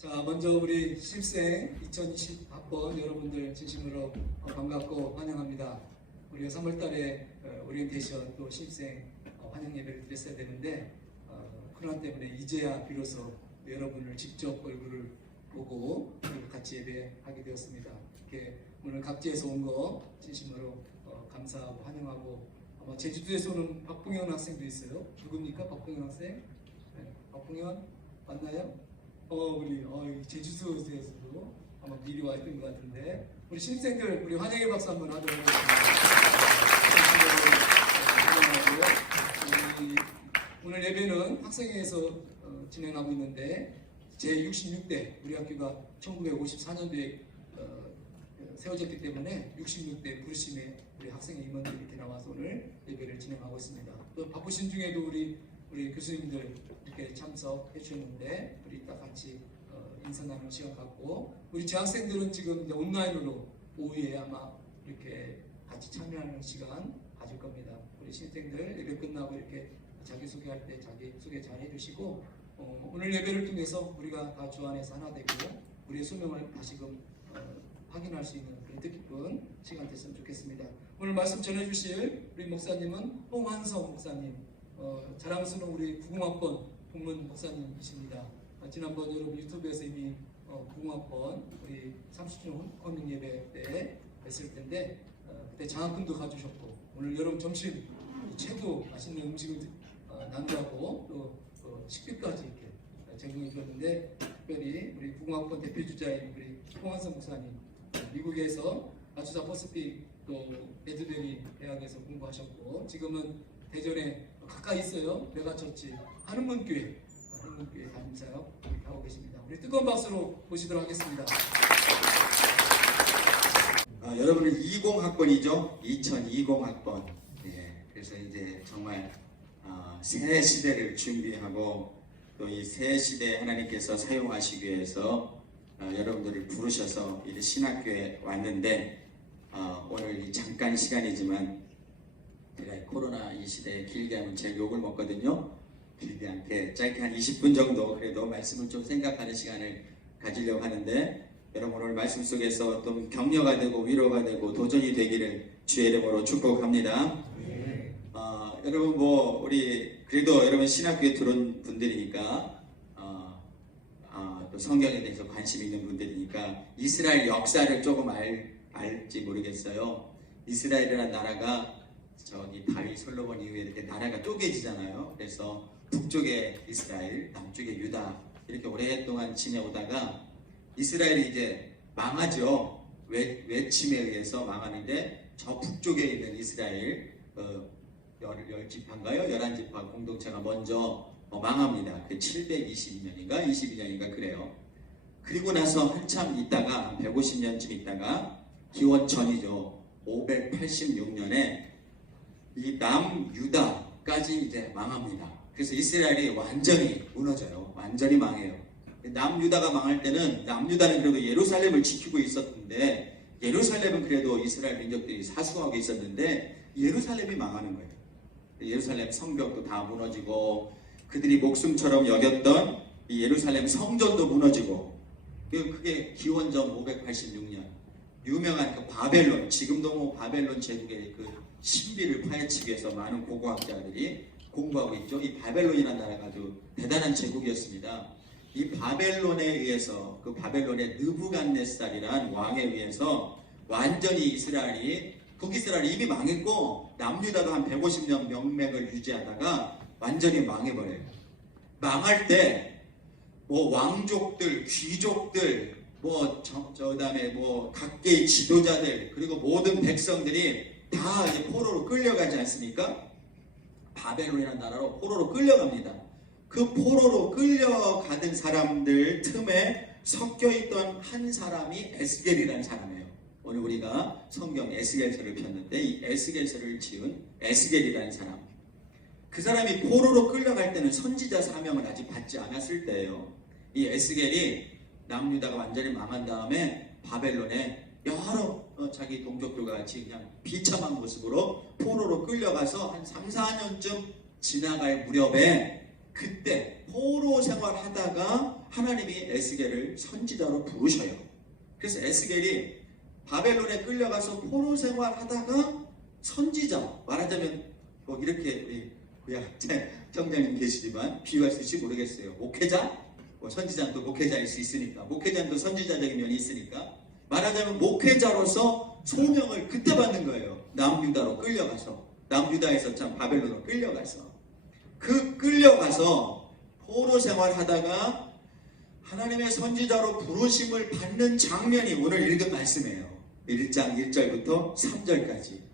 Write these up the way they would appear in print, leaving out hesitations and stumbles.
자, 먼저 우리 신입생 2020학번 여러분들 진심으로 반갑고 환영합니다. 우리가 3월달에 오리엔테이션 또 신입생 환영 예배를 드렸어야 되는데 코로나 때문에 이제야 비로소 여러분을 직접 얼굴을 보고 같이 예배하게 되었습니다. 이렇게 오늘 각지에서 온 거 진심으로 감사하고 환영하고, 아마 제주도에서 오는 박봉현 학생도 있어요. 누굽니까? 박봉현 학생? 네, 박봉현 맞나요? 우리 제주도에서도 아마 미리 와 있던 것 같은데, 우리 신입생들 우리 환영의 박수 한번 하도록 하겠습니다. 오늘 예배는 학생회에서 진행하고 있는데, 제66대 우리 학교가 1954년도에 세워졌기 때문에 66대 부르심에 우리 학생회 임원들이 이렇게 나와서 오늘 예배를 진행하고 있습니다. 또 바쁘신 중에도 우리 교수님들 이렇게 참석해 주셨는데, 우리 이따 같이 인사 나누는 시간 갖고, 우리 재학생들은 지금 이제 온라인으로 오후에 아마 이렇게 같이 참여하는 시간 가질 겁니다. 우리 신생들 예배 끝나고 이렇게 자기소개할 때 자기소개 잘 해주시고, 오늘 예배를 통해서 우리가 다 주 안에서 하나 되고 우리의 소명을 다시금 확인할 수 있는 그런 뜻깊은 시간 됐으면 좋겠습니다. 오늘 말씀 전해주실 우리 목사님은 홍환성 목사님, 자랑스러운 우리 구공학번 동문 목사님이십니다. 지난번 여러분 유튜브에서 이미 구공학번 우리 30주년 헌민 예배 때 뵀을 텐데, 그때 장학금도 가주셨고, 오늘 여러분 점심 최고 맛있는 음식을 나누라고 또 식비까지 이렇게 제공해 주셨는데, 특별히 우리 구공학번 대표주자인 우리 홍환성 목사님, 미국에서 마추사 퍼스픽 또 레드베리 대학에서 공부하셨고, 지금은 대전에 가까이 있어요. 메가처치 한흥문교회 담임사역 하고 계십니다. 우리 뜨거운 박수로 모시도록 하겠습니다. 여러분은 20학번이죠? 2020학번. 예, 그래서 이제 정말 새 시대를 준비하고, 또 이 새 시대에 하나님께서 사용하시기 위해서 여러분들을 부르셔서 이 신학교에 왔는데, 오늘 이 잠깐 시간이지만 제가 코로나 이 시대에 길게 하면 제가 욕을 먹거든요. 길게 않게 짧게 한 20분 정도 그래도 말씀을 좀 생각하는 시간을 가지려고 하는데, 여러분 오늘 말씀 속에서 좀 격려가 되고 위로가 되고 도전이 되기를 주의 이름으로 축복합니다. 여러분 우리 그래도 여러분 신학교에 들어온 분들이니까 또 성경에 대해서 관심 있는 분들이니까 이스라엘 역사를 조금 알지 모르겠어요. 이스라엘이라는 나라가 저기 다윗 솔로몬 이후에 이렇게 나라가 쪼개지잖아요. 그래서 북쪽에 이스라엘, 남쪽에 유다, 이렇게 오랫동안 지내오다가 이스라엘이 이제 망하죠. 외침에 의해서 망하는데, 저 북쪽에 있는 이스라엘 10지파인가요? 11지파 공동체가 먼저 망합니다. 그 722년인가 22년인가 그래요. 그리고 나서 한참 있다가 150년쯤 있다가 기원 전이죠. 586년에 이 남유다까지 이제 망합니다. 그래서 이스라엘이 완전히 무너져요. 완전히 망해요. 남유다가 망할 때는, 남유다는 그래도 예루살렘을 지키고 있었는데, 예루살렘은 그래도 이스라엘 민족들이 사수하고 있었는데 예루살렘이 망하는 거예요. 예루살렘 성벽도 다 무너지고, 그들이 목숨처럼 여겼던 이 예루살렘 성전도 무너지고, 그게 기원전 586년 유명한 그 바벨론, 지금도 바벨론 제국의 그 신비를 파헤치기 위해서 많은 고고학자들이 공부하고 있죠. 이 바벨론이라는 나라가 아주 대단한 제국이었습니다. 이 바벨론에 의해서, 그 바벨론의 느부갓네살이란 왕에 의해서 완전히 이스라엘이, 북이스라엘이 이미 망했고, 남유다도 한 150년 명맥을 유지하다가 완전히 망해버려요. 망할 때 왕족들, 귀족들, 그다음에 각계의 지도자들, 그리고 모든 백성들이 다 이제 포로로 끌려가지 않습니까? 바벨론이라는 나라로 포로로 끌려갑니다. 그 포로로 끌려가던 사람들 틈에 섞여있던 한 사람이 에스겔이라는 사람이에요. 오늘 우리가 성경 에스겔서를 폈는데, 이 에스겔서를 지은 에스겔이라는 사람, 그 사람이 포로로 끌려갈 때는 선지자 사명을 아직 받지 않았을 때예요. 이 에스겔이 남유다가 완전히 망한 다음에 바벨론에 여러 자기 동족들과 같이 그냥 비참한 모습으로 포로로 끌려가서 한 3, 4년쯤 지나갈 무렵에, 그때 포로 생활하다가 하나님이 에스겔을 선지자로 부르셔요. 그래서 에스겔이 바벨론에 끌려가서 포로 생활하다가 선지자, 말하자면 뭐 이렇게 우리 청장님 계시지만 비유할 수 있을지 모르겠어요. 목회자? 뭐 선지자는 또 목회자일 수 있으니까, 목회자는 또 선지자적인 면이 있으니까, 말하자면 목회자로서 소명을 그때 받는 거예요. 남유다로 끌려가서, 남유다에서 참 바벨론으로 끌려가서, 그 끌려가서 포로 생활하다가 하나님의 선지자로 부르심을 받는 장면이 오늘 읽은 말씀이에요. 1장 1절부터 3절까지.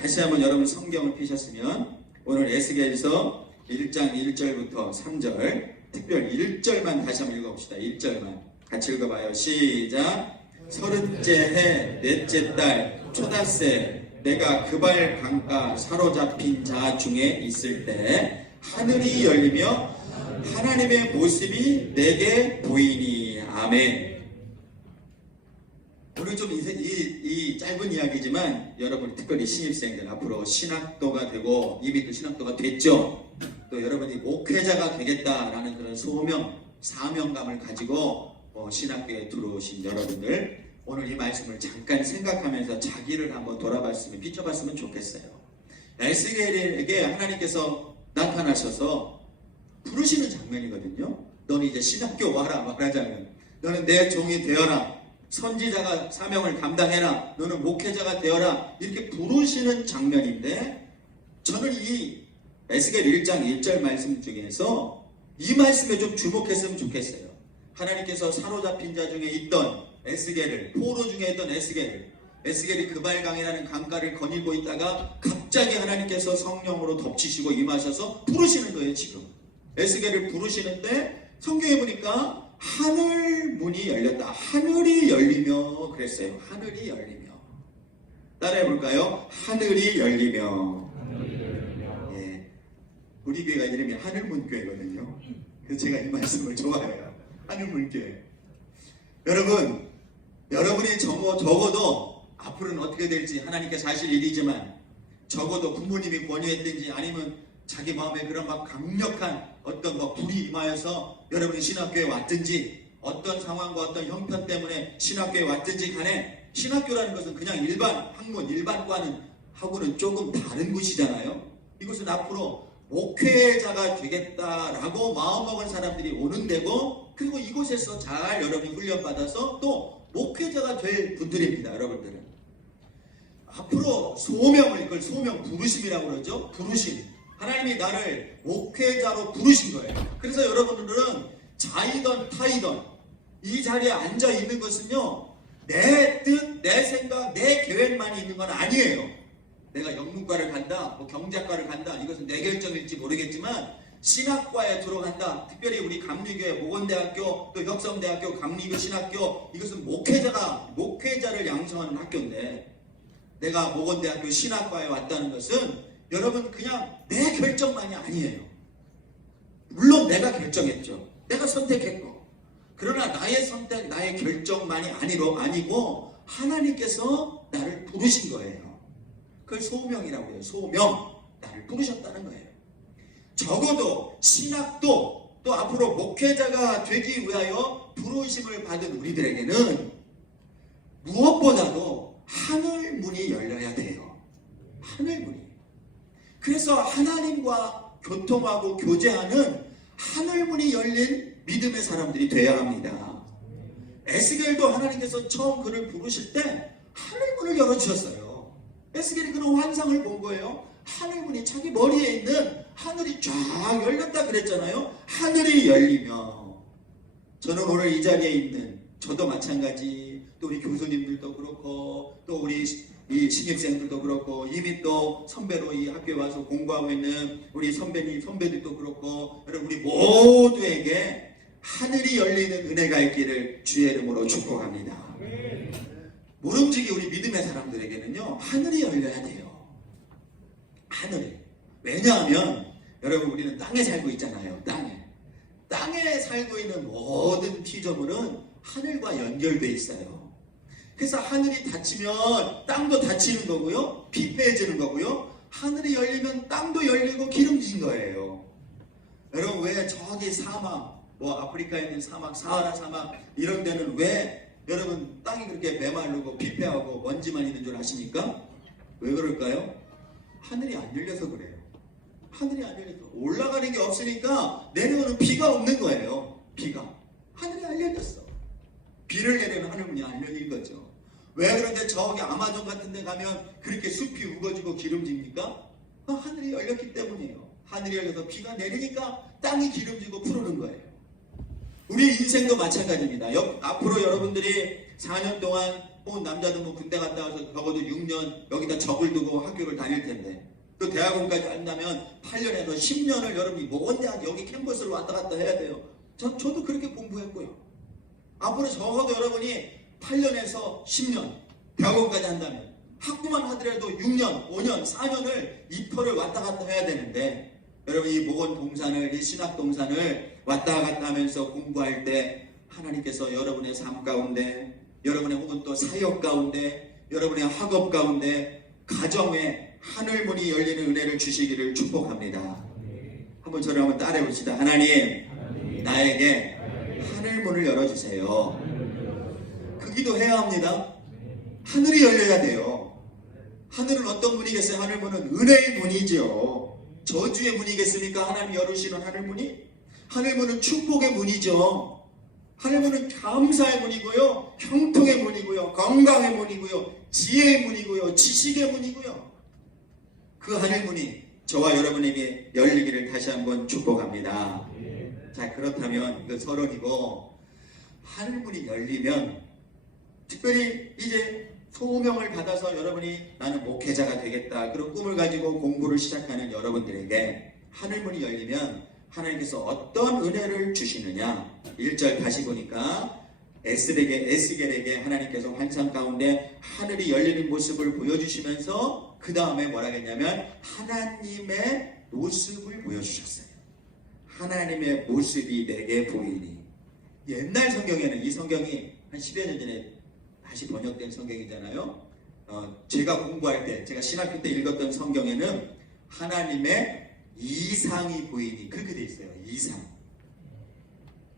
다시 한번 여러분 성경을 펴셨으면 오늘 에스겔서 1장 1절부터 3절, 특별 1절만 다시 한번 읽어봅시다. 1절만 같이 읽어봐요. 시작. 30째 해 넷째 달 초닷새 내가 그발 강가 사로잡힌 자 중에 있을 때 하늘이 열리며 하나님의 모습이 내게 보이니. 아멘. 오늘 좀 이 짧은 이야기지만 여러분, 특별히 신입생들 앞으로 신학도가 되고 이미 또 신학도가 됐죠. 또 여러분이 목회자가 되겠다라는 그런 소명, 사명감을 가지고 신학교에 들어오신 여러분들, 오늘 이 말씀을 잠깐 생각하면서 자기를 한번 돌아봤으면, 비춰봤으면 좋겠어요. 에스겔에게 하나님께서 나타나셔서 부르시는 장면이거든요. 너는 이제 신학교 와라, 말하자면 너는 내 종이 되어라, 선지자가 사명을 감당해라, 너는 목회자가 되어라, 이렇게 부르시는 장면인데, 저는 이 에스겔 1장 1절 말씀 중에서 이 말씀에 좀 주목했으면 좋겠어요. 하나님께서 사로잡힌 자 중에 있던 에스겔을, 포로 중에 있던 에스겔이 그발강이라는 강가를 거닐고 있다가 갑자기 하나님께서 성령으로 덮치시고 임하셔서 부르시는 거예요. 지금 에스겔을 부르시는데 성경에 보니까 하늘 문이 열렸다, 하늘이 열리며 그랬어요. 하늘이 열리며. 따라해 볼까요? 하늘이 열리며. 예, 우리 교회가 이름이 하늘문교회거든요. 그래서 제가 이 말씀을 좋아해요. 하늘문교회. 여러분이 적어도 앞으로는 어떻게 될지 하나님께서 하실 일이지만, 적어도 부모님이 권유했든지 아니면 자기 마음에 그런 막 강력한 어떤 불이 임하여서 여러분이 신학교에 왔든지, 어떤 상황과 어떤 형편 때문에 신학교에 왔든지 간에, 신학교라는 것은 그냥 일반 학문, 일반과는 하고는 조금 다른 곳이잖아요. 이곳은 앞으로 목회자가 되겠다라고 마음먹은 사람들이 오는 데고, 그리고 이곳에서 잘 여러분이 훈련받아서 또 목회자가 될 분들입니다. 여러분들은 앞으로 소명을, 이걸 소명 부르심이라고 그러죠. 부르심. 하나님이 나를 목회자로 부르신 거예요. 그래서 여러분들은 자이던 타이던 이 자리에 앉아 있는 것은요, 내 뜻, 내 생각, 내 계획만이 있는 건 아니에요. 내가 영문과를 간다, 경제학과를 간다, 이것은 내 결정일지 모르겠지만 신학과에 들어간다. 특별히 우리 감리교회 모건대학교, 또 혁성대학교, 감리교 신학교, 이것은 목회자를 양성하는 학교인데, 내가 모건대학교 신학과에 왔다는 것은 여러분 그냥 내 결정만이 아니에요. 물론 내가 결정했죠. 내가 선택했고, 그러나 나의 선택, 나의 결정만이 아니고 하나님께서 나를 부르신 거예요. 그걸 소명이라고 해요. 소명. 나를 부르셨다는 거예요. 적어도 신학도 또 앞으로 목회자가 되기 위하여 부르심을 받은 우리들에게는 무엇보다도 하늘 문이 열려야 돼요. 하늘 문이. 그래서 하나님과 교통하고 교제하는 하늘 문이 열린 믿음의 사람들이 되어야 합니다. 에스겔도 하나님께서 처음 그를 부르실 때 하늘 문을 열어주셨어요. 에스겔이 그런 환상을 본 거예요. 하늘 문이 자기 머리에 있는 하늘이 쫙 열렸다 그랬잖아요. 하늘이 열리며. 저는 오늘 이 자리에 있는 저도 마찬가지, 또 우리 교수님들도 그렇고, 또 우리 이 신입생들도 그렇고, 이미 또 선배로 이 학교에 와서 공부하고 있는 우리 선배들도 그렇고, 여러분 우리 모두에게 하늘이 열리는 은혜가 있기를 주의 이름으로 축복합니다. 모름지기 우리 믿음의 사람들에게는요, 하늘이 열려야 돼요. 하늘이. 왜냐하면 여러분 우리는 땅에 살고 있잖아요. 땅에 살고 있는 모든 피조물은 하늘과 연결되어 있어요. 그래서 하늘이 닫히면 땅도 닫히는 거고요, 피폐해지는 거고요, 하늘이 열리면 땅도 열리고 기름진 거예요. 여러분 왜 저기 사막, 뭐 아프리카에 있는 사막, 사하라 사막 이런 데는 왜 여러분 땅이 그렇게 메마르고 피폐하고 먼지만 있는 줄 아십니까? 왜 그럴까요? 하늘이 안 열려서 그래요. 하늘이 안 열려서 올라가는 게 없으니까 내려오는 비가 없는 거예요. 비가 하늘이 안 열렸어. 비를 내리는 하늘문이 안 열린 거죠. 왜 그런데 저기 아마존 같은 데 가면 그렇게 숲이 우거지고 기름집니까? 하늘이 열렸기 때문이에요. 하늘이 열려서 비가 내리니까 땅이 기름지고 푸르는 거예요. 우리 인생도 마찬가지입니다. 앞으로 여러분들이 4년 동안 혹은 남자도 뭐 군대 갔다 와서 적어도 6년 여기다 적을 두고 학교를 다닐 텐데 또 대학원까지 한다면 8년에서 10년을 여러분이 모건 대학 여기 캠퍼스를 왔다 갔다 해야 돼요. 저도 그렇게 공부했고요. 앞으로 적어도 여러분이 8년에서 10년 대학원까지 한다면 학부만 하더라도 6년, 5년, 4년을 입터를 왔다 갔다 해야 되는데 여러분 이 모건 동산을 이 신학 동산을 왔다 갔다 하면서 공부할 때 하나님께서 여러분의 삶 가운데 여러분의 혹은 또 사역 가운데 여러분의 학업 가운데 가정에 하늘문이 열리는 은혜를 주시기를 축복합니다. 한번 저를 한번 따라해 봅시다. 하나님 나에게 하늘문을 열어주세요. 그 기도해야 합니다. 하늘이 열려야 돼요. 하늘은 어떤 문이겠어요? 하늘문은 은혜의 문이죠. 저주의 문이겠습니까? 하나님 열으시는 하늘문이? 하늘문은 축복의 문이죠. 하늘문은 감사의 문이고요, 형통의 문이고요, 건강의 문이고요, 지혜의 문이고요, 지식의 문이고요. 그 하늘문이 저와 여러분에게 열리기를 다시 한번 축복합니다. 자, 그렇다면 이거 서론이고 하늘문이 열리면 특별히 이제 소명을 받아서 여러분이 나는 목회자가 되겠다 그런 꿈을 가지고 공부를 시작하는 여러분들에게 하늘문이 열리면 하나님께서 어떤 은혜를 주시느냐. 1절 다시 보니까 에스겔에게 하나님께서 환상 가운데 하늘이 열리는 모습을 보여주시면서 그 다음에 뭐라 했냐면 하나님의 모습을 보여주셨어요. 하나님의 모습이 내게 보이니. 옛날 성경에는 이 성경이 한 10여 년 전에 다시 번역된 성경이잖아요. 제가 공부할 때 제가 신학교 때 읽었던 성경에는 하나님의 이상이 보이니 그렇게 돼 있어요. 이상.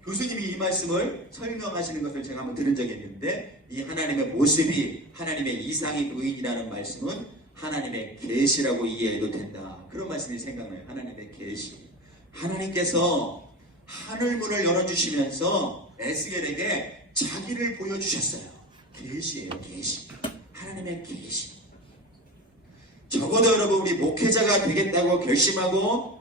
교수님이 이 말씀을 설명하시는 것을 제가 한번 들은 적이 있는데 이 하나님의 모습이 하나님의 이상이 보이니라는 말씀은 하나님의 계시라고 이해해도 된다. 그런 말씀이 생각나요. 하나님의 계시. 하나님께서 하늘문을 열어주시면서 에스겔에게 자기를 보여주셨어요. 계시예요. 계시. 하나님의 계시. 적어도 여러분 우리 목회자가 되겠다고 결심하고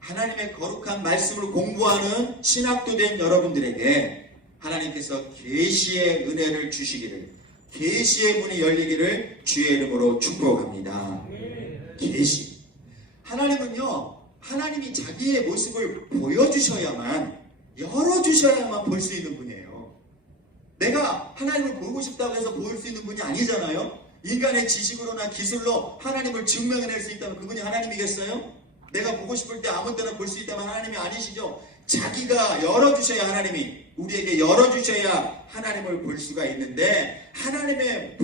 하나님의 거룩한 말씀을 공부하는 신학도 된 여러분들에게 하나님께서 계시의 은혜를 주시기를 계시의 문이 열리기를 주의 이름으로 축복합니다. 계시. 하나님은요 하나님이 자기의 모습을 보여주셔야만 열어주셔야만 볼 수 있는 분이에요. 내가 하나님을 보고 싶다고 해서 볼 수 있는 분이 아니잖아요. 인간의 지식으로나 기술로 하나님을 증명해낼 수 있다면 그분이 하나님이겠어요? 내가 보고 싶을 때 아무 때나 볼 수 있다면 하나님이 아니시죠. 자기가 열어주셔야 하나님이 우리에게 열어주셔야 하나님을 볼 수가 있는데 하나님의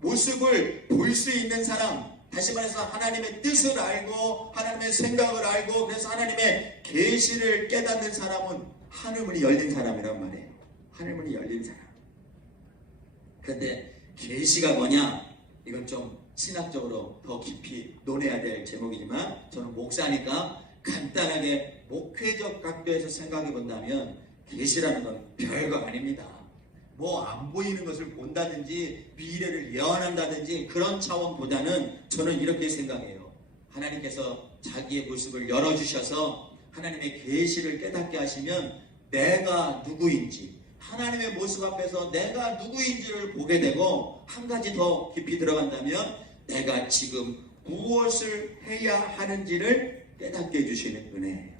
모습을 볼 수 있는 사람, 다시 말해서 하나님의 뜻을 알고 하나님의 생각을 알고 그래서 하나님의 계시를 깨닫는 사람은 하늘문이 열린 사람이란 말이에요. 하늘문이 열린 사람. 그런데 계시가 뭐냐? 이건 좀 신학적으로 더 깊이 논해야 될 제목이지만 저는 목사니까 간단하게 목회적 각도에서 생각해 본다면 계시라는 건 별거 아닙니다. 뭐 안 보이는 것을 본다든지 미래를 예언한다든지 그런 차원보다는 저는 이렇게 생각해요. 하나님께서 자기의 모습을 열어주셔서 하나님의 계시를 깨닫게 하시면 내가 누구인지 하나님의 모습 앞에서 내가 누구인지를 보게 되고 한 가지 더 깊이 들어간다면 내가 지금 무엇을 해야 하는지를 깨닫게 해주시는 은혜예요.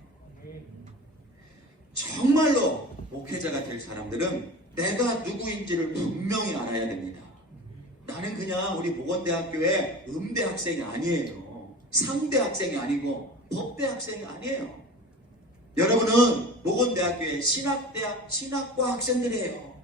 정말로 목회자가 될 사람들은 내가 누구인지를 분명히 알아야 됩니다. 나는 그냥 우리 모건대학교의 음대 학생이 아니에요. 상대 학생이 아니고 법대 학생이 아니에요. 여러분은 모건대학교의 신학과 학생들이에요.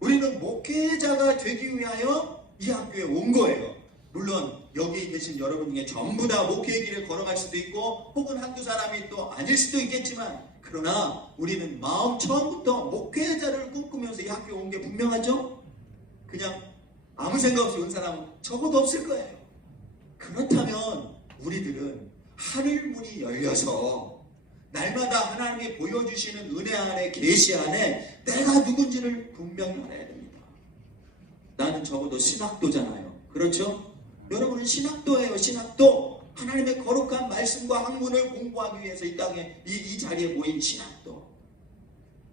우리는 목회자가 되기 위하여 이 학교에 온 거예요. 물론 여기 계신 여러분 중에 전부 다 목회의 길을 걸어갈 수도 있고 혹은 한두 사람이 또 아닐 수도 있겠지만 그러나 우리는 마음 처음부터 목회자를 꿈꾸면서 이 학교에 온 게 분명하죠? 그냥 아무 생각 없이 온 사람은 적어도 없을 거예요. 그렇다면 우리들은 하늘 문이 열려서 날마다 하나님이 보여주시는 은혜 안에, 계시 안에 내가 누군지를 분명히 알아야 됩니다. 나는 적어도 신학도잖아요. 그렇죠? 여러분은 신학도예요. 신학도. 하나님의 거룩한 말씀과 학문을 공부하기 위해서 이 땅에 이 자리에 모인 신학도.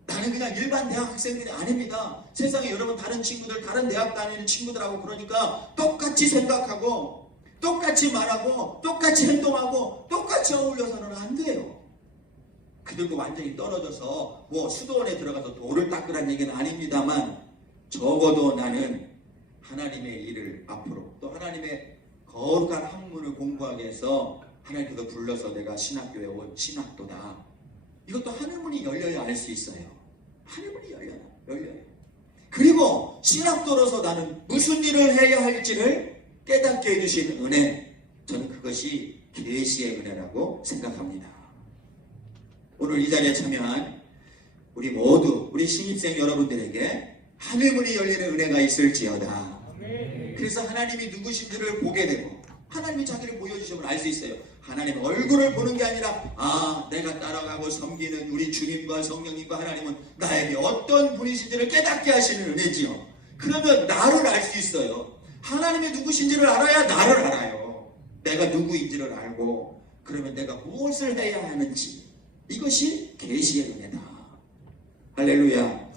나는 그냥 일반 대학 학생들이 아닙니다. 세상에 여러분 다른 친구들, 다른 대학 다니는 친구들하고 그러니까 똑같이 생각하고 똑같이 말하고 똑같이 행동하고 똑같이 어울려서는 안 돼요. 그들도 완전히 떨어져서 뭐 수도원에 들어가서 돌을 닦으란 얘기는 아닙니다만 적어도 나는 하나님의 일을 앞으로 또 하나님의 거룩한 학문을 공부하기 위해서 하나님께서 불러서 내가 신학교에 온 신학도다. 이것도 하늘문이 열려야 알 수 있어요. 하늘문이 열려요. 그리고 신학도로서 나는 무슨 일을 해야 할지를 깨닫게 해주신 은혜, 저는 그것이 계시의 은혜라고 생각합니다. 오늘 이 자리에 참여한 우리 모두, 우리 신입생 여러분들에게 하늘문이 열리는 은혜가 있을지어다. 그래서 하나님이 누구신지를 보게 되고 하나님이 자기를 보여주시면 알 수 있어요. 하나님의 얼굴을 보는 게 아니라 내가 따라가고 섬기는 우리 주님과 성령님과 하나님은 나에게 어떤 분이신지를 깨닫게 하시는 은혜지요. 그러면 나를 알 수 있어요. 하나님이 누구신지를 알아야 나를 알아요. 내가 누구인지를 알고 그러면 내가 무엇을 해야 하는지, 이것이 계시의 은혜다. 할렐루야.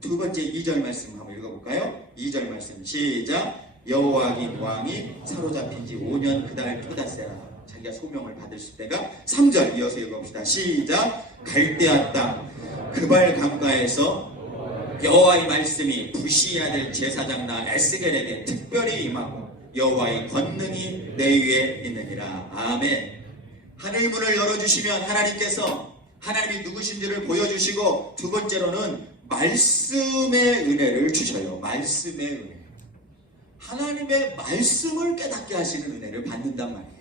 두 번째 2절 말씀 한번 읽어볼까요? 2절 말씀 시작. 여호와긴 왕이 사로잡힌 지 5년 그달 토다세라. 자기가 소명을 받을 때가 3절 이어서 읽어봅시다. 시작. 갈대아 땅 그발 강가에서 여호와의 말씀이 부시해야 될 제사장나 에스겔에게 특별히 임하고 여호와의 권능이 내 위에 있느니라. 아멘. 하늘문을 열어주시면 하나님께서 하나님이 누구신지를 보여주시고 두 번째로는 말씀의 은혜를 주셔요. 말씀의 은혜. 하나님의 말씀을 깨닫게 하시는 은혜를 받는단 말이에요.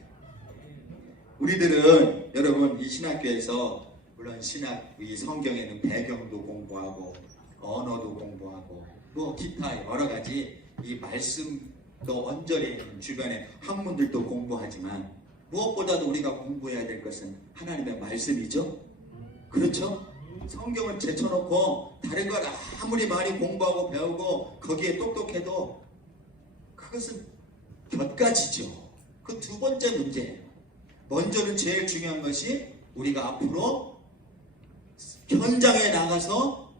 우리들은 여러분 이 신학교에서 물론 신학 이 성경에는 배경도 공부하고 언어도 공부하고 뭐 기타 여러 가지 이 말씀도 언저리에 있는 주변에 학문들도 공부하지만 무엇보다도 우리가 공부해야 될 것은 하나님의 말씀이죠. 그렇죠? 성경을 제쳐놓고 다른 걸 아무리 많이 공부하고 배우고 거기에 똑똑해도 그것은 곁가지죠. 그 두 번째 문제예요. 먼저는 제일 중요한 것이 우리가 앞으로 현장에 나가서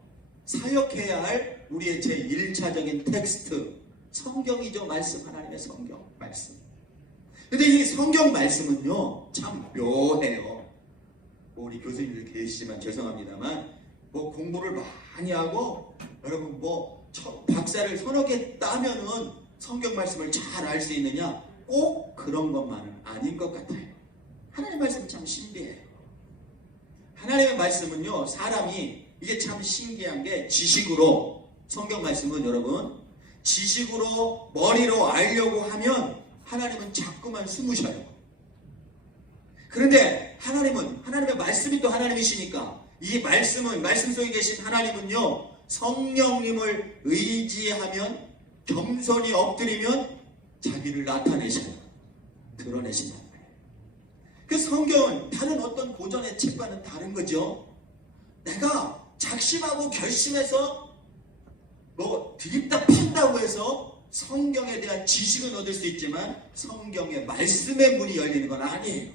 사역해야 할 우리의 제1차적인 텍스트, 성경이죠. 말씀, 하나님의 성경 말씀. 근데 이 성경 말씀은요 참 묘해요. 우리 교수님들 계시지만 죄송합니다만 뭐 공부를 많이 하고 여러분 뭐 박사를 서너 개 따면은 성경 말씀을 잘 알 수 있느냐? 꼭 그런 것만은 아닌 것 같아요. 하나님의 말씀은 참 신비해요. 하나님의 말씀은요 사람이 이게 참 신기한 게 지식으로 성경 말씀은 여러분 지식으로 머리로 알려고 하면 하나님은 자꾸만 숨으셔요. 그런데 하나님은 하나님의 말씀이 또 하나님이시니까 이 말씀은 말씀 속에 계신 하나님은요 성령님을 의지하면 겸손히 엎드리면 자기를 나타내셔요. 드러내신단 말이에요. 그 성경은 다른 어떤 고전의 책과는 다른 거죠. 내가 작심하고 결심해서 뭐 드립다 판다고 해서 성경에 대한 지식은 얻을 수 있지만 성경의 말씀의 문이 열리는 건 아니에요.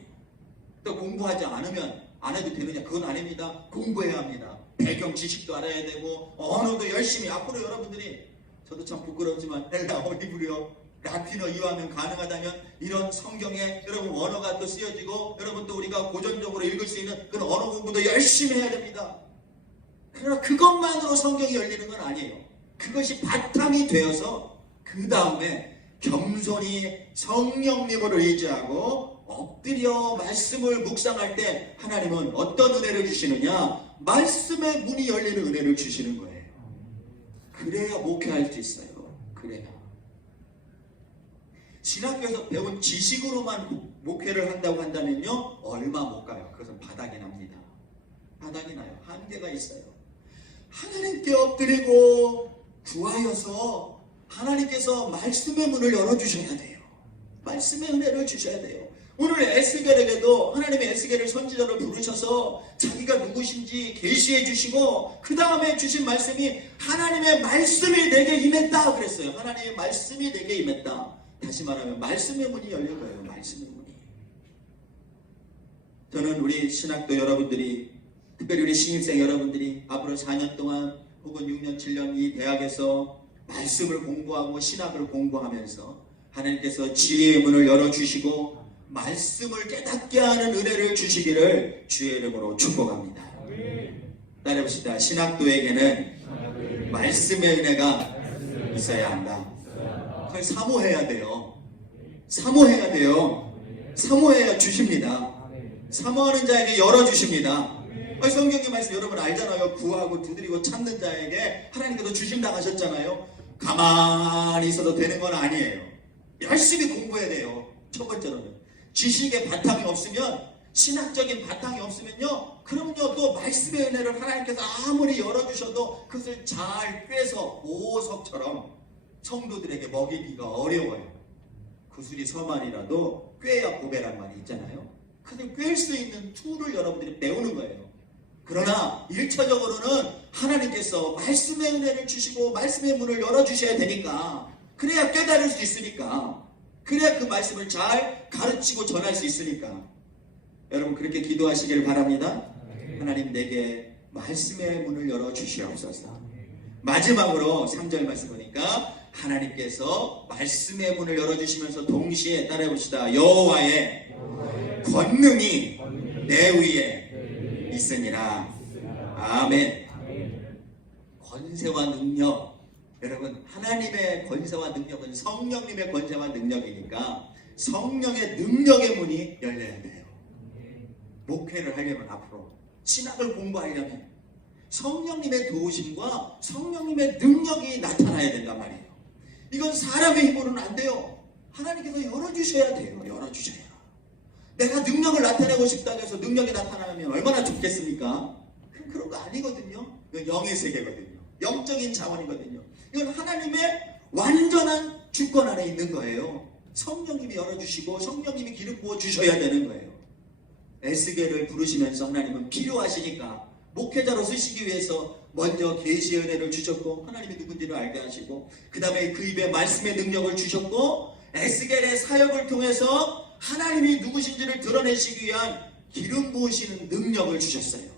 또 공부하지 않으면 안 해도 되느냐? 그건 아닙니다. 공부해야 합니다. 배경 지식도 알아야 되고 언어도 열심히. 앞으로 여러분들이 저도 참 부끄럽지만 헬라어, 히브리어, 라틴어 이해하면 가능하다면 이런 성경에 여러분 언어가 또 쓰여지고 여러분 또 우리가 고전적으로 읽을 수 있는 그런 언어 공부도 열심히 해야 됩니다. 그러나 그것만으로 성경이 열리는 건 아니에요. 그것이 바탕이 되어서 그 다음에 겸손히 성령님을 의지하고 엎드려 말씀을 묵상할 때 하나님은 어떤 은혜를 주시느냐? 말씀의 문이 열리는 은혜를 주시는 거예요. 그래야 목회할 수 있어요. 그래야. 신학교에서 배운 지식으로만 목회를 한다고 한다면요 얼마 못 가요. 그것은 바닥이 납니다. 바닥이 나요. 한계가 있어요. 하나님께 엎드리고 구하여서 하나님께서 말씀의 문을 열어주셔야 돼요. 말씀의 은혜를 주셔야 돼요. 오늘 에스겔에게도 하나님의 에스겔을 선지자로 부르셔서 자기가 누구신지 계시해 주시고 그 다음에 주신 말씀이 하나님의 말씀이 내게 임했다 그랬어요. 하나님의 말씀이 내게 임했다. 다시 말하면 말씀의 문이 열린 거예요. 말씀의 문이. 저는 우리 신학도 여러분들이, 특별히 우리 신입생 여러분들이 앞으로 4년 동안 혹은 6년, 7년 이 대학에서 말씀을 공부하고 신학을 공부하면서 하나님께서 지혜의 문을 열어주시고 말씀을 깨닫게 하는 은혜를 주시기를 주의 이름으로 축복합니다. 따라해봅시다. 신학도에게는 말씀의 은혜가 있어야 한다. 그걸 사모해야 돼요. 사모해야 돼요. 사모해야 주십니다. 사모하는 자에게 열어주십니다. 성경의 말씀 여러분 알잖아요. 구하고 두드리고 찾는 자에게 하나님께서 주신다 하셨잖아요. 가만히 있어도 되는 건 아니에요. 열심히 공부해야 돼요. 첫 번째로는 지식의 바탕이 없으면, 신학적인 바탕이 없으면요, 그러면요 또 말씀의 은혜를 하나님께서 아무리 열어주셔도 그것을 잘 꿰서 보석처럼 성도들에게 먹이기가 어려워요. 구슬이 서말이라도 꿰야 보배란 말이 있잖아요. 그걸 꿰일 수 있는 툴을 여러분들이 배우는 거예요. 그러나 1차적으로는 하나님께서 말씀의 은혜를 주시고 말씀의 문을 열어주셔야 되니까, 그래야 깨달을 수 있으니까, 그래야 그 말씀을 잘 가르치고 전할 수 있으니까 여러분 그렇게 기도하시길 바랍니다. 하나님 내게 말씀의 문을 열어주시옵소서. 마지막으로 3절 말씀 보니까 하나님께서 말씀의 문을 열어주시면서 동시에 따라해봅시다. 여호와의 권능이 내 위에 있으니라. 아멘. 권세와 능력, 여러분 하나님의 권세와 능력은 성령님의 권세와 능력이니까 성령의 능력의 문이 열려야 돼요. 목회를 하려면, 앞으로 신학을 공부하려면 성령님의 도우심과 성령님의 능력이 나타나야 된단 말이에요. 이건 사람의 힘으로는 안 돼요. 하나님께서 열어주셔야 돼요. 열어주셔야. 내가 능력을 나타내고 싶다고 해서 능력이 나타나면 얼마나 좋겠습니까? 그런 거 아니거든요. 이건 영의 세계거든요. 영적인 자원이거든요. 이건 하나님의 완전한 주권 안에 있는 거예요. 성령님이 열어주시고 성령님이 기름 부어주셔야 되는 거예요. 에스겔을 부르시면서 하나님은 필요하시니까 목회자로 쓰시기 위해서 먼저 계시의 은혜를 주셨고 하나님이 누군지를 알게 하시고, 그 다음에 그 입에 말씀의 능력을 주셨고, 에스겔의 사역을 통해서 하나님이 누구신지를 드러내시기 위한 기름 부으시는 능력을 주셨어요.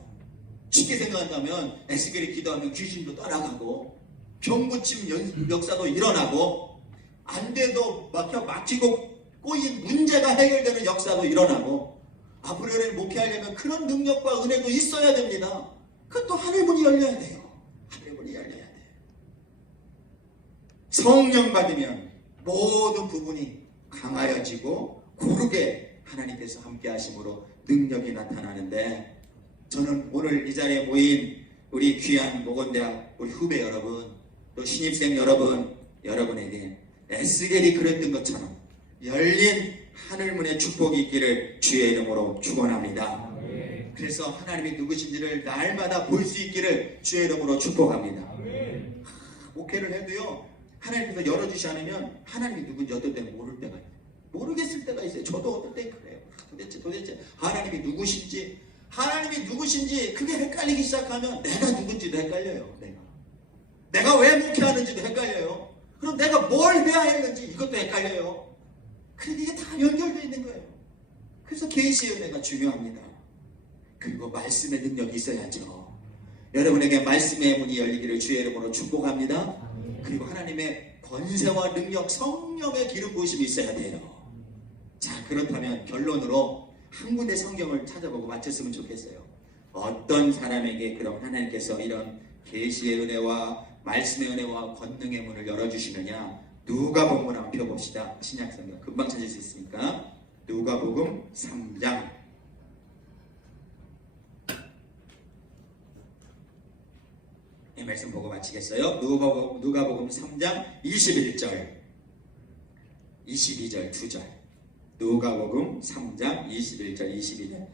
쉽게 생각한다면 에스겔이 기도하면 귀신도 따라가고 병 고침 역사도 일어나고, 안 돼도 막히고 꼬인 문제가 해결되는 역사도 일어나고, 앞으로는 목회하려면 그런 능력과 은혜도 있어야 됩니다. 그것도 하늘문이 열려야 돼요. 하늘문이 열려야 돼요. 성령 받으면 모든 부분이 강하여지고 고르게 하나님께서 함께 하심으로 능력이 나타나는데, 저는 오늘 이 자리에 모인 우리 귀한 목원대학 우리 후배 여러분, 또 신입생 여러분에게 에스겔이 그랬던 것처럼 열린 하늘문의 축복이 있기를 주의 이름으로 축원합니다. 그래서 하나님이 누구신지를 날마다 볼 수 있기를 주의 이름으로 축복합니다. 목회를 해도요, 하나님께서 열어주시 않으면 하나님이 누군지 어떨 때는 모를 때가 있어요. 모르겠을 때가 있어요. 저도 어떨 때 그래요. 도대체 하나님이 누구신지 그게 헷갈리기 시작하면 내가 누군지도 헷갈려요. 내가 왜 목회하는지도 헷갈려요. 그럼 내가 뭘 해야 했는지 이것도 헷갈려요. 그런데 이게 다 연결되어 있는 거예요. 그래서 계시의 은혜가 중요합니다. 그리고 말씀의 능력이 있어야죠. 여러분에게 말씀의 문이 열리기를 주의 이름으로 축복합니다. 그리고 하나님의 권세와 능력, 성령의 기름 부으심이 있어야 돼요. 자, 그렇다면 결론으로 한 군데 성경을 찾아보고 마쳤으면 좋겠어요. 어떤 사람에게 그럼 하나님께서 이런 계시의 은혜와 말씀의 은혜와 권능의 문을 열어주시느냐? 누가복음 한번 펴봅시다. 신약성경 금방 찾을 수 있으니까 누가복음 3장 이 말씀 보고 마치겠어요. 누가복음 3장 21절 22절 2절 누가복음 3장 21절 22절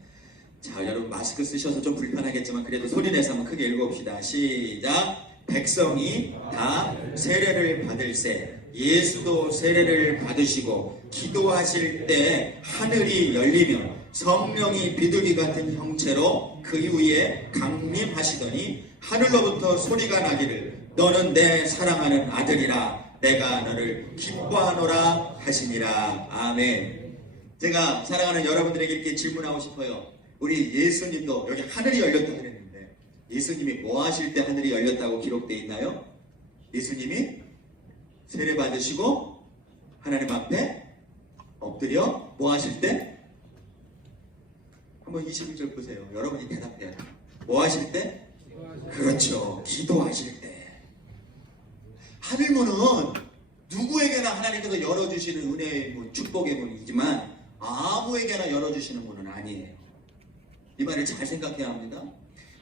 자, 여러분 마스크 쓰셔서 좀 불편하겠지만 그래도 소리 내서 한번 크게 읽어봅시다. 시작. 백성이 다 세례를 받을세. 예수도 세례를 받으시고 기도하실 때 하늘이 열리며 성령이 비둘기 같은 형체로 그 위에 강림하시더니 하늘로부터 소리가 나기를 너는 내 사랑하는 아들이라 내가 너를 기뻐하노라 하시니라. 아멘. 제가 사랑하는 여러분들에게 이렇게 질문하고 싶어요. 우리 예수님도 여기 하늘이 열렸다고 그랬는데 예수님이 뭐 하실 때 하늘이 열렸다고 기록되어 있나요? 예수님이 세례 받으시고 하나님 앞에 엎드려 뭐 하실 때? 한번 21절 보세요. 여러분이 대답해야 돼요. 뭐 하실 때? 그렇죠. 기도하실 때. 하늘문은 누구에게나 하나님께서 열어주시는 은혜의 문, 축복의 문이지만 아무에게나 열어주시는 문은 아니에요. 이 말을 잘 생각해야 합니다.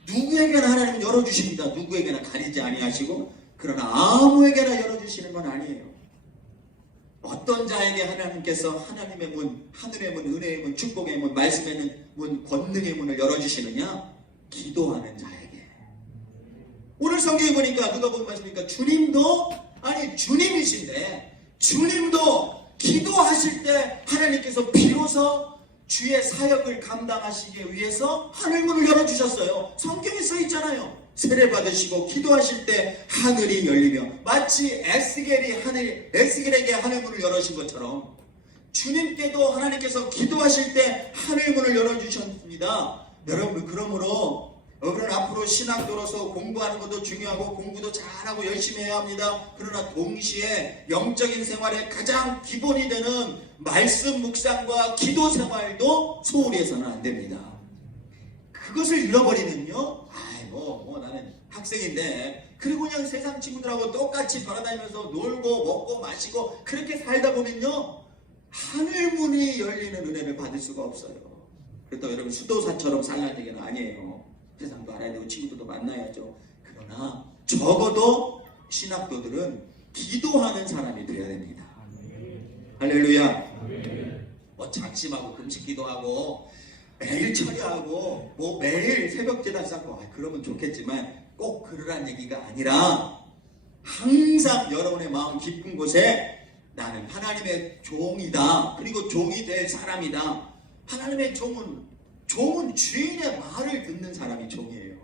누구에게나 하나님은 열어주십니다. 누구에게나 가리지 아니하시고 그러나 아무에게나 열어주시는 건 아니에요. 어떤 자에게 하나님께서 하나님의 문, 하늘의 문, 은혜의 문, 축복의 문, 말씀의 문, 권능의 문을 열어주시느냐? 기도하는 자에게. 오늘 성경에 보니까 누가 보면 말씀입니까? 주님도 아니 주님이신데 주님도 기도하실 때 하나님께서 비로소 주의 사역을 감당하시기 위해서 하늘문을 열어주셨어요. 성경에 써 있잖아요. 세례 받으시고 기도하실 때 하늘이 열리며 마치 에스겔에게 하늘문을 열어주신 것처럼 주님께도 하나님께서 기도하실 때 하늘문을 열어주셨습니다. 여러분 그러므로 우리는 앞으로 신학도로서 공부하는 것도 중요하고 공부도 잘하고 열심히 해야 합니다. 그러나 동시에 영적인 생활의 가장 기본이 되는 말씀 묵상과 기도 생활도 소홀히 해서는 안 됩니다. 그것을 잃어버리면요, 나는 학생인데 그리고 그냥 세상 친구들하고 똑같이 돌아다니면서 놀고 먹고 마시고 그렇게 살다 보면요 하늘문이 열리는 은혜를 받을 수가 없어요. 그렇다고 여러분 수도사처럼 살라는 얘기는 아니에요. 세상도 알아야 되고 친구들도 만나야죠. 그러나 적어도 신학도들은 기도하는 사람이 되어야 됩니다. 할렐루야. 뭐 작심하고 금식기도 하고 매일 처리하고 뭐 매일 새벽 제단 쌓고 그러면 좋겠지만 꼭 그러란 얘기가 아니라 항상 여러분의 마음 깊은 곳에 나는 하나님의 종이다. 그리고 종이 될 사람이다. 하나님의 종은 주인의 말을 듣는 사람이 종이에요.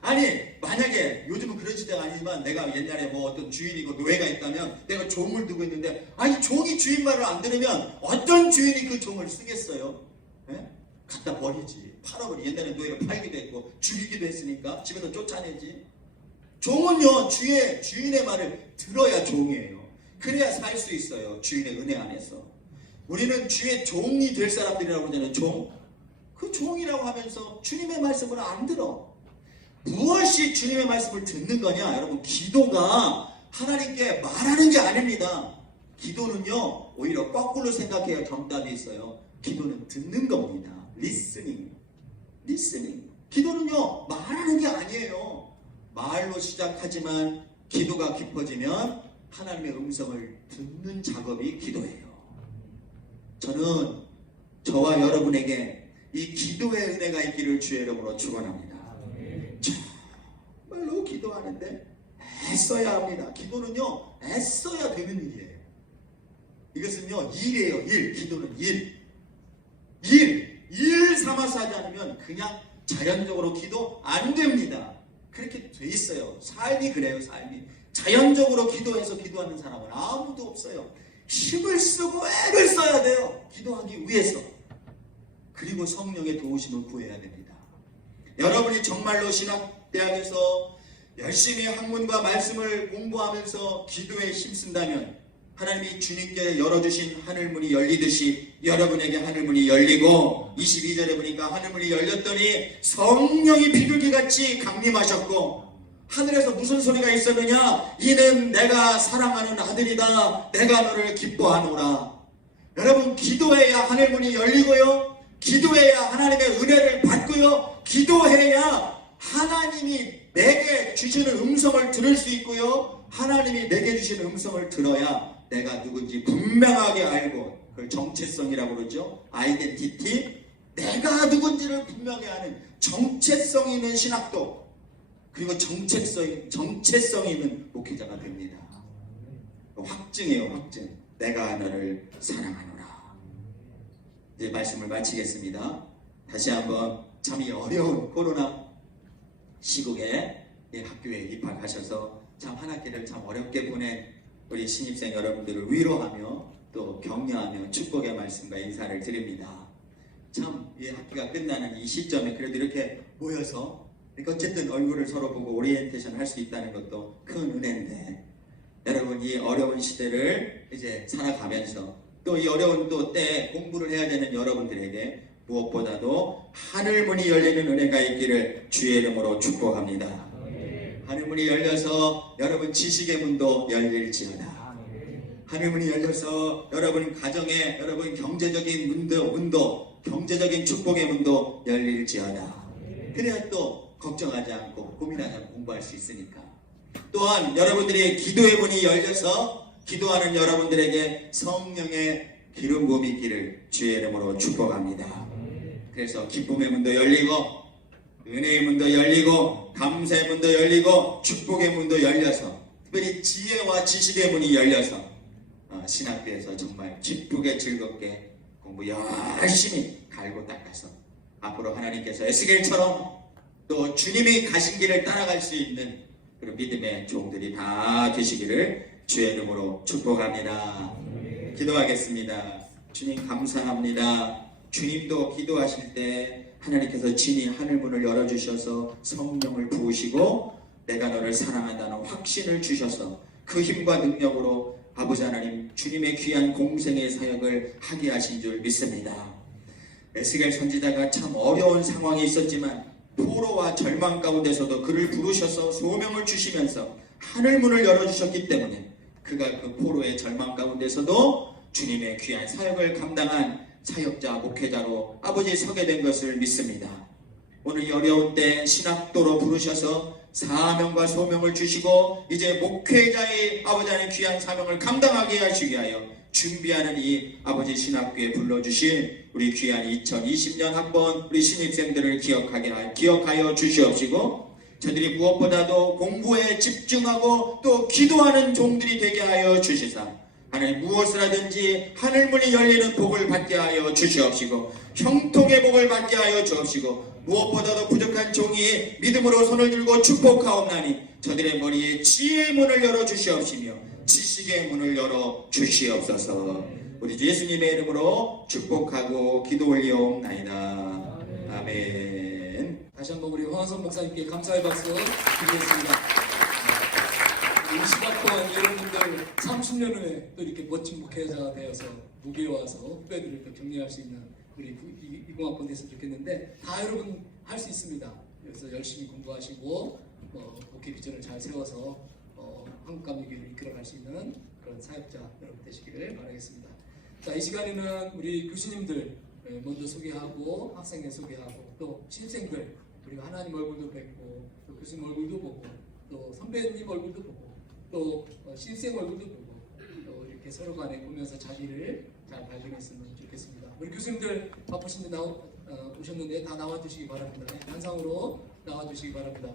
아니 만약에 요즘은 그런 시대가 아니지만 내가 옛날에 뭐 어떤 주인이고 노예가 있다면 내가 종을 두고 있는데 아니 종이 주인 말을 안 들으면 어떤 주인이 그 종을 쓰겠어요? 네? 갖다 버리지. 팔아버리. 옛날에 노예를 팔기도 했고 죽이기도 했으니까 집에서 쫓아내지. 종은요 주인의 말을 들어야 종이에요. 그래야 살 수 있어요. 주인의 은혜 안에서. 우리는 주의 종이 될 사람들이라고 그러잖아요. 종. 그 종이라고 하면서 주님의 말씀을 안 들어. 무엇이 주님의 말씀을 듣는 거냐? 여러분 기도가 하나님께 말하는 게 아닙니다. 기도는요 오히려 거꾸로 생각해야 정답이 있어요. 기도는 듣는 겁니다. listening. 기도는요 말하는 게 아니에요. 말로 시작하지만 기도가 깊어지면 하나님의 음성을 듣는 작업이 기도예요. 저는 저와 여러분에게 이 기도의 은혜가 있기를 주의 이름으로 축원합니다. 정말로 기도하는데 애써야 합니다. 기도는요 애써야 되는 일이에요. 이것은요 일이에요. 일. 기도는 일 삼아서 하지 않으면 그냥 자연적으로 기도 안 됩니다. 그렇게 돼 있어요. 삶이 그래요. 삶이 자연적으로 기도해서 기도하는 사람은 아무도 없어요. 힘을 쓰고 애를 써야 돼요. 기도하기 위해서. 그리고 성령의 도우심을 구해야 됩니다. 여러분이 정말로 신학대학에서 열심히 학문과 말씀을 공부하면서 기도에 힘쓴다면 하나님이 주님께 열어주신 하늘문이 열리듯이 여러분에게 하늘문이 열리고 22절에 보니까 하늘문이 열렸더니 성령이 비둘기같이 강림하셨고 하늘에서 무슨 소리가 있었느냐? 이는 내가 사랑하는 아들이다. 내가 너를 기뻐하노라. 여러분 기도해야 하늘문이 열리고요. 기도해야 하나님의 은혜를 받고요. 기도해야 하나님이 내게 주시는 음성을 들을 수 있고요. 하나님이 내게 주시는 음성을 들어야 내가 누군지 분명하게 알고 그걸 정체성이라고 그러죠. 아이덴티티. 내가 누군지를 분명히 아는 정체성 있는 신학도, 그리고 정체성 있는 목회자가 됩니다. 확증이에요, 확증. 내가 너를 사랑하노라. 이제 말씀을 마치겠습니다. 다시 한번 참 이 어려운 코로나 시국에 학교에 입학하셔서 참 한 학기를 참 어렵게 보낸 우리 신입생 여러분들을 위로하며 또 격려하며 축복의 말씀과 인사를 드립니다. 참 이 학기가 끝나는 이 시점에 그래도 이렇게 모여서 이렇게 어쨌든 얼굴을 서로 보고 오리엔테이션 할 수 있다는 것도 큰 은혜인데, 여러분 이 어려운 시대를 이제 살아가면서 또 이 어려운 또 때에 공부를 해야 되는 여러분들에게 무엇보다도 하늘문이 열리는 은혜가 있기를 주의 이름으로 축복합니다. 하늘문이 열려서 여러분 지식의 문도 열릴지어다. 하늘문이 열려서 여러분 가정에, 여러분 경제적인 문도 경제적인 축복의 문도 열릴지어다. 그래야 또 걱정하지 않고 고민하지 않고 공부할 수 있으니까. 또한 여러분들이 기도의 문이 열려서 기도하는 여러분들에게 성령의 기름 부음이 있기를 주의 이름으로 축복합니다. 그래서 기쁨의 문도 열리고 은혜의 문도 열리고 감사의 문도 열리고 축복의 문도 열려서 특별히 지혜와 지식의 문이 열려서 신학교에서 정말 기쁘게 즐겁게 공부 열심히 갈고 닦아서 앞으로 하나님께서 에스겔처럼 또 주님이 가신 길을 따라갈 수 있는 그런 믿음의 종들이 다 되시기를 주의 이름으로 축복합니다. 기도하겠습니다. 주님 감사합니다. 주님도 기도하실 때 하나님께서 친히 하늘문을 열어주셔서 성령을 부으시고 내가 너를 사랑한다는 확신을 주셔서 그 힘과 능력으로 아버지 하나님 주님의 귀한 공생의 사역을 하게 하신 줄 믿습니다. 에스겔 선지자가 참 어려운 상황이 있었지만 포로와 절망 가운데서도 그를 부르셔서 소명을 주시면서 하늘문을 열어주셨기 때문에 그가 그 포로의 절망 가운데서도 주님의 귀한 사역을 감당한 사역자, 목회자로 아버지 서게 된 것을 믿습니다. 오늘 이 어려운 때 신학도로 부르셔서 사명과 소명을 주시고 이제 목회자의 아버지 하나님 귀한 사명을 감당하게 하시게 하여 준비하는 이 아버지 신학교에 불러주신 우리 귀한 2020년 학번 우리 신입생들을 기억하여 주시옵시고 저들이 무엇보다도 공부에 집중하고 또 기도하는 종들이 되게 하여 주시사 하나님 무엇을 하든지 하늘문이 열리는 복을 받게 하여 주시옵시고 형통의 복을 받게 하여 주옵시고 무엇보다도 부족한 종이 믿음으로 손을 들고 축복하옵나니 저들의 머리에 지혜의 문을 열어 주시옵시며 지식의 문을 열어 주시옵소서. 우리 주 예수님의 이름으로 축복하고 기도 올리옵나이다. 아멘. 다시 한번 우리 황한선 목사님께 감사의 박수 드리겠습니다. 이 시간 동안 여러분들 30년 후에 또 이렇게 멋진 목회자가 되어서 무교에 와서 후배들을 또 격려할 수 있는 우리 이공학번 됐으면 좋겠는데 다 여러분 할 수 있습니다. 그래서 열심히 공부하시고 목회 비전을 잘 세워서 한국감리교회를 이끌어갈 수 있는 그런 사역자 여러분 되시기를 바라겠습니다. 자, 이 시간에는 우리 교수님들 먼저 소개하고 학생회 소개하고 또 신생들 우리가 하나님 얼굴도 뵙고 또 교수님 얼굴도 보고 또 선배님 얼굴도 보고 또 신생 얼굴도 보고 또 이렇게 서로 간에 보면서 자기를 잘 발견했으면 좋겠습니다. 우리 교수님들 바쁘신데 오셨는데 다 나와주시기 바랍니다. 한상으로 나와주시기 바랍니다.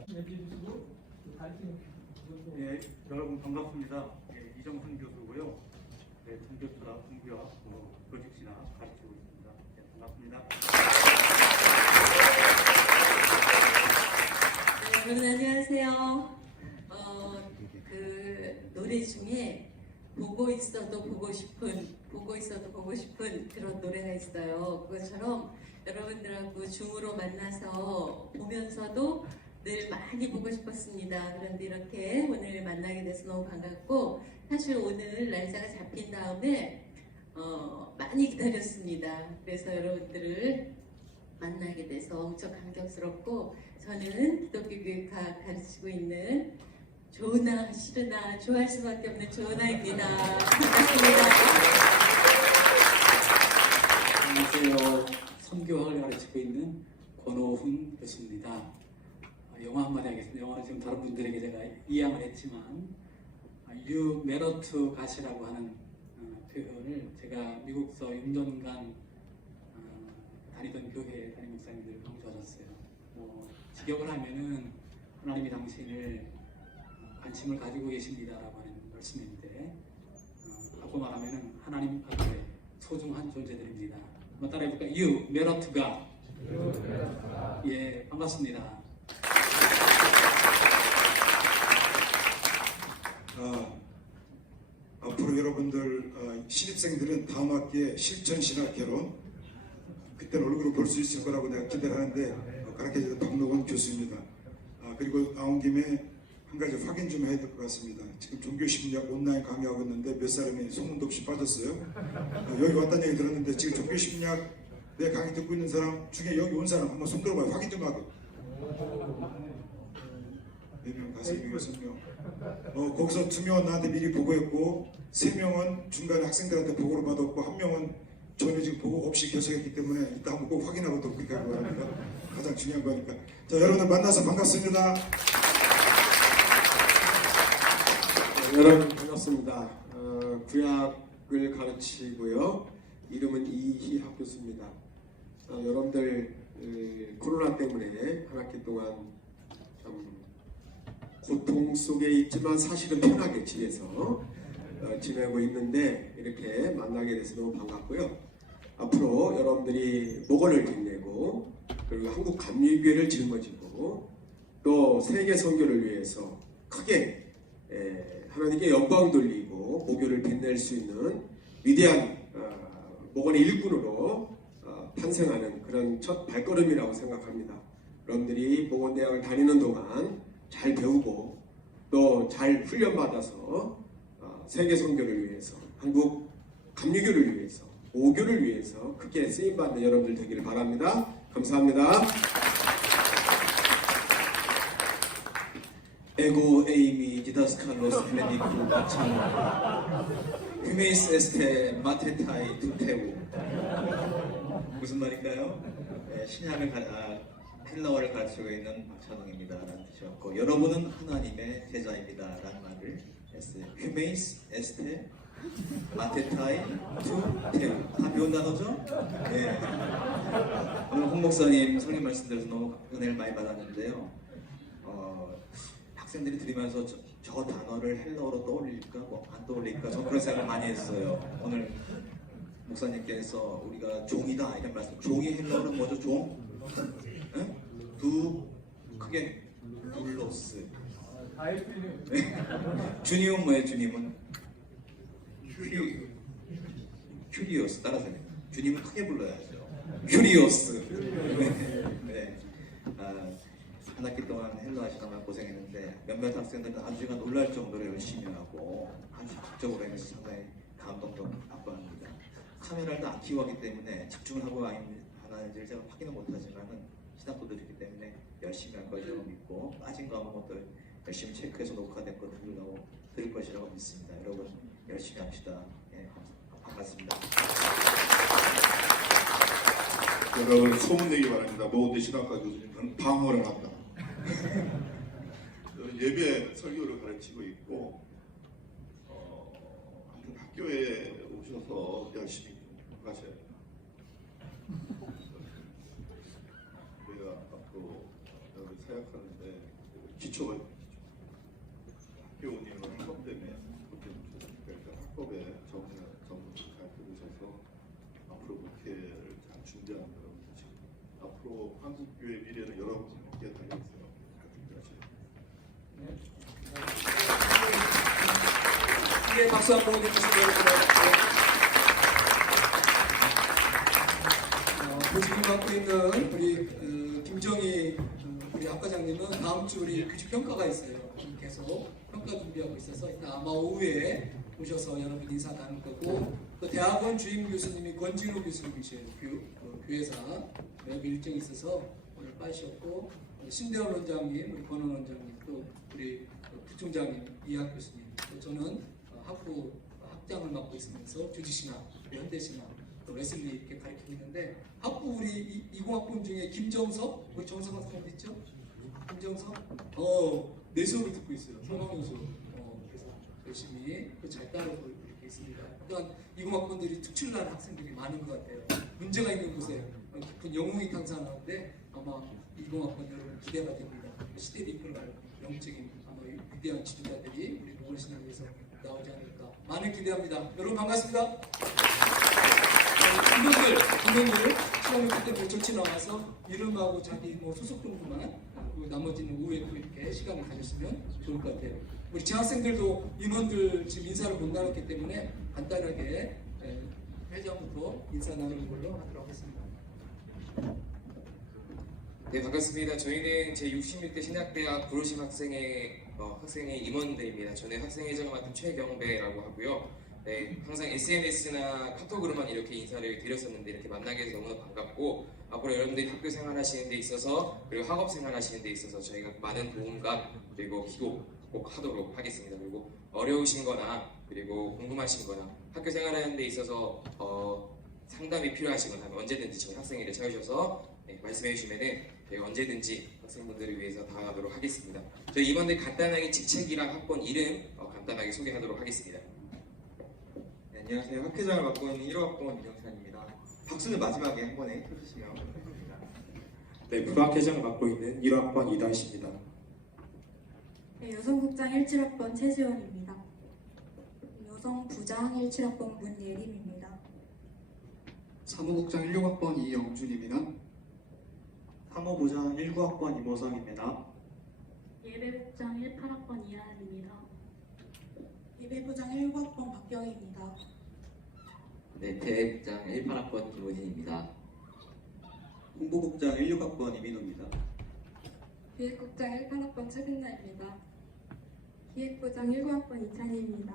네, 여러분 반갑습니다. 네, 이정순 교수고요. 네, 전교수다 공부와 조직신학 가르치고 있습니다. 네, 반갑습니다. 네, 여러분 안녕하세요. 그 노래 중에 보고 있어도 보고 싶은 그런 노래가 있어요. 그것처럼 여러분들하고 줌으로 만나서 보면서도 늘 많이 보고 싶었습니다. 그런데 이렇게 오늘 만나게 돼서 너무 반갑고 사실 오늘 날짜가 잡힌 다음에 많이 기다렸습니다. 그래서 여러분들을 만나게 돼서 엄청 감격스럽고 저는 기독교 교육학 가르치고 있는 조은아, 싫으나 좋아할 수밖에 없는 조은아입니다. 반갑습니다. 안녕하세요. 선교학을 가르치고 있는 권호훈 교수입니다. 영어 한마디 하겠습니다. 영어는 지금 다른 분들에게 제가 이양을 했지만 You matter to God이라고 하는 표현을 제가 미국서 6년간 다니던 교회 담임 목사님들 너무 좋아졌어요. 직역을 하면은 하나님이 당신을 관심을 가지고 계십니다라고 하는 말씀인데 바꿔 말하면은 하나님 앞에 소중한 존재들입니다. 한번 따라해볼까요? You matter to God. 예, 반갑습니다. 앞으로 여러분들 신입생들은 다음 학기에 실천신학개론 그때는 얼굴을 볼 수 있을 거라고 내가 기대를 하는데 가르쳐주는 박노건 교수입니다. 그리고 나온 김에 한 가지 확인 좀 해야 될 것 같습니다. 지금 종교심리학 온라인 강의하고 있는데 몇 사람이 소문도 없이 빠졌어요. 여기 왔다는 얘기 들었는데 지금 종교심리학 내 강의 듣고 있는 사람 중에 여기 온 사람 한번 손 들어봐요. 확인 좀 하고. 4명, 5명, 6명. 거기서 2명은 나한테 미리 보고했고 3명은 중간에 학생들한테 보고를 받았고 1명은 전혀 지금 보고 없이 결석했기 때문에 이따 한번 꼭 확인하고 또 그렇게 하고 합니다. 가장 중요한 거니까. 자, 여러분들 만나서 반갑습니다. 여러분 반갑습니다. 구약을 가르치고요. 이름은 이희학 교수입니다. 여러분들 코로나 때문에 한 학기 동안 참 고통 속에 있지만 사실은 편하게 집에서 지내고 있는데 이렇게 만나게 돼서 너무 반갑고요. 앞으로 여러분들이 목원을 빛내고 그리고 한국 감리교회를 짊어지고 또 세계 선교를 위해서 크게 하나님께 영광 돌리고 목교를 빛낼 수 있는 위대한 목원의 일꾼으로 탄생하는 그런 첫 발걸음이라고 생각합니다. 여러분들이 목원대학을 다니는 동안 잘 배우고 또 잘 훈련받아서 세계 선교를 위해서 한국 감리교를 위해서 오교를 위해서 크게 쓰임받는 여러분들 되기를 바랍니다. 감사합니다. 에고 에이미 디다스칼로스 헤메니쿠 박찬호 휴메이스 에스테 마테타이 두테우 무슨 말일까요? 헬라어를 가르치고 있는 박찬홍입니다 라는 뜻이었고 여러분은 하나님의 제자입니다 라는 말을 했어요. 휴메이스 에스테 마테타이 두테우 다 배운 단어죠? 네. 오늘 홍 목사님 설교 말씀 들어서 너무 은혜를 많이 받았는데요. 학생들이 들으면서 저 단어를 헬라어로 떠올릴까 뭐 안 떠올릴까 저 그런 생각을 많이 했어요. 오늘 목사님께서 우리가 종이다 이런 말씀. 종이 헬라어는 뭐죠? 종? 에? 크게 둘로스. 주님은 뭐예요? 주님은 큐리오스 따라서 주님은 크게 불러야죠. 큐리오스. 네. 한 학기 동안 헬라어 시간만 고생했는데 몇몇 학생들은 아주 제가 놀랄 정도로 열심히 하고 아주 적극적으로 해서 상당히 감동도 받고 합니다. 카메라를 안 켜고 하기 때문에 집중을 하고 하는지를 제가 확인은 못하지만은 신학도들이기 때문에 열심히 할 것이라고 믿고 빠진 거 하면 것들 열심히 체크해서 녹화된 거 들을 것이라고 믿습니다. 여러분 열심히 합시다. 예, 반갑습니다. 여러분 소문내기 바랍니다. 모든 신학과 교수님은 방어를 한다. 예배 설교를 가르치고 있고 아무튼 학교에 오셔서 열심히 가셔야 돼요. 우리가 앞으로 여기 사역하는데 기초가 있죠. 학교 운영을 학업 때문에 그러니까 학업에 전문을 잘 들으셔서 앞으로 목회를 잘 준비하는 여러분들 지금 앞으로 한국교회 미래는 여러분이 함께 달려있어요. 잘 준비하셔요. 네, 박수 한번 해주시고요. 보직을 맡고 있는 우리 김정희 우리 학과장님은 다음 주 우리 교직평가가 있어요. 계속 평가 준비하고 있어서 이따 아마 오후에 오셔서 여러분 인사 나눌 거고 또 대학원 주임 교수님이 권진호 교수님이세요. 교회사 여기 일정이 있어서 오늘 빠지셨고 신대원 원장님, 우리 권원 원장님 또 우리 부총장님 이학 교수님 또 저는 학부 학장을 맡고 있으면서 주지신학, 현대신학 또 웨슬리 이렇게 가르치고 있는데 학부 우리 이공학번 중에 김정석 우리 정석 학생 있죠? 김정석 내 수업을 듣고 있어요. 소망 수업. 그래서 열심히 잘 따르고 이렇게 있습니다. 또한 이공학번들이 특출난 학생들이 많은 것 같아요. 문제가 있는 곳에 깊은 영웅이 탄생하는데 아마 20학번 여러분 기대가 됩니다. 시대를 이끌어갈 영적인 아마 위대한 지도자들이 우리 노원신을 위해서 나오지 않을까 많은 기대합니다. 여러분 반갑습니다. 분들 시간을 그때 조치 나와서 이름하고 자기 뭐 소속 정도만 나머지는 오후에 또 이렇게 시간을 가졌으면 좋을 것 같아요. 우리 재학생들도 인원들 지금 인사를 못 나눴기 때문에 간단하게 회장부터 인사 나누는 걸로 하도록 하겠습니다. 네, 반갑습니다. 저희는 제66대 신학대학 부르심 학생의 임원들입니다. 저는 학생회장을 맡은 최경배라고 하고요. 네, 항상 SNS나 카톡으로만 이렇게 인사를 드렸었는데 이렇게 만나게 돼서 너무 반갑고 앞으로 여러분들이 학교 생활하시는 데 있어서 그리고 학업 생활하시는 데 있어서 저희가 많은 도움과 그리고 기도 꼭 하도록 하겠습니다. 그리고 어려우신 거나 그리고 궁금하신 거나 학교 생활하는 데 있어서 상담이 필요하시거나 하면 언제든지 저희 학생회를 찾으셔서 말씀해 주시면은 저희가 언제든지 학생분들을 위해서 다하도록 하겠습니다. 저희 이번에 간단하게 직책이랑 학번 이름 간단하게 소개하도록 하겠습니다. 네, 안녕하세요. 학회장을 맡고 있는 1호학번 이정찬입니다. 박수는 마지막에 한 번에 쳐주시면 감사합니다. 네, 부학회장을 맡고 있는 1호학번 이다희입니다. 네, 여성국장 17학번 최지원입니다. 여성부장 17학번 문예림입니다. 사무국장 16학번 이영준입니다. 사무부장 19학번 이모성입니다. 예배국장 18학번 이하연입니다. 예배부장 19학번 박경희입니다. 네, 대회국장 18학번 김호진입니다. 홍보국장 16학번 이민호입니다. 기획국장 18학번 최근나입니다. 기획부장 19학번 이찬희입니다.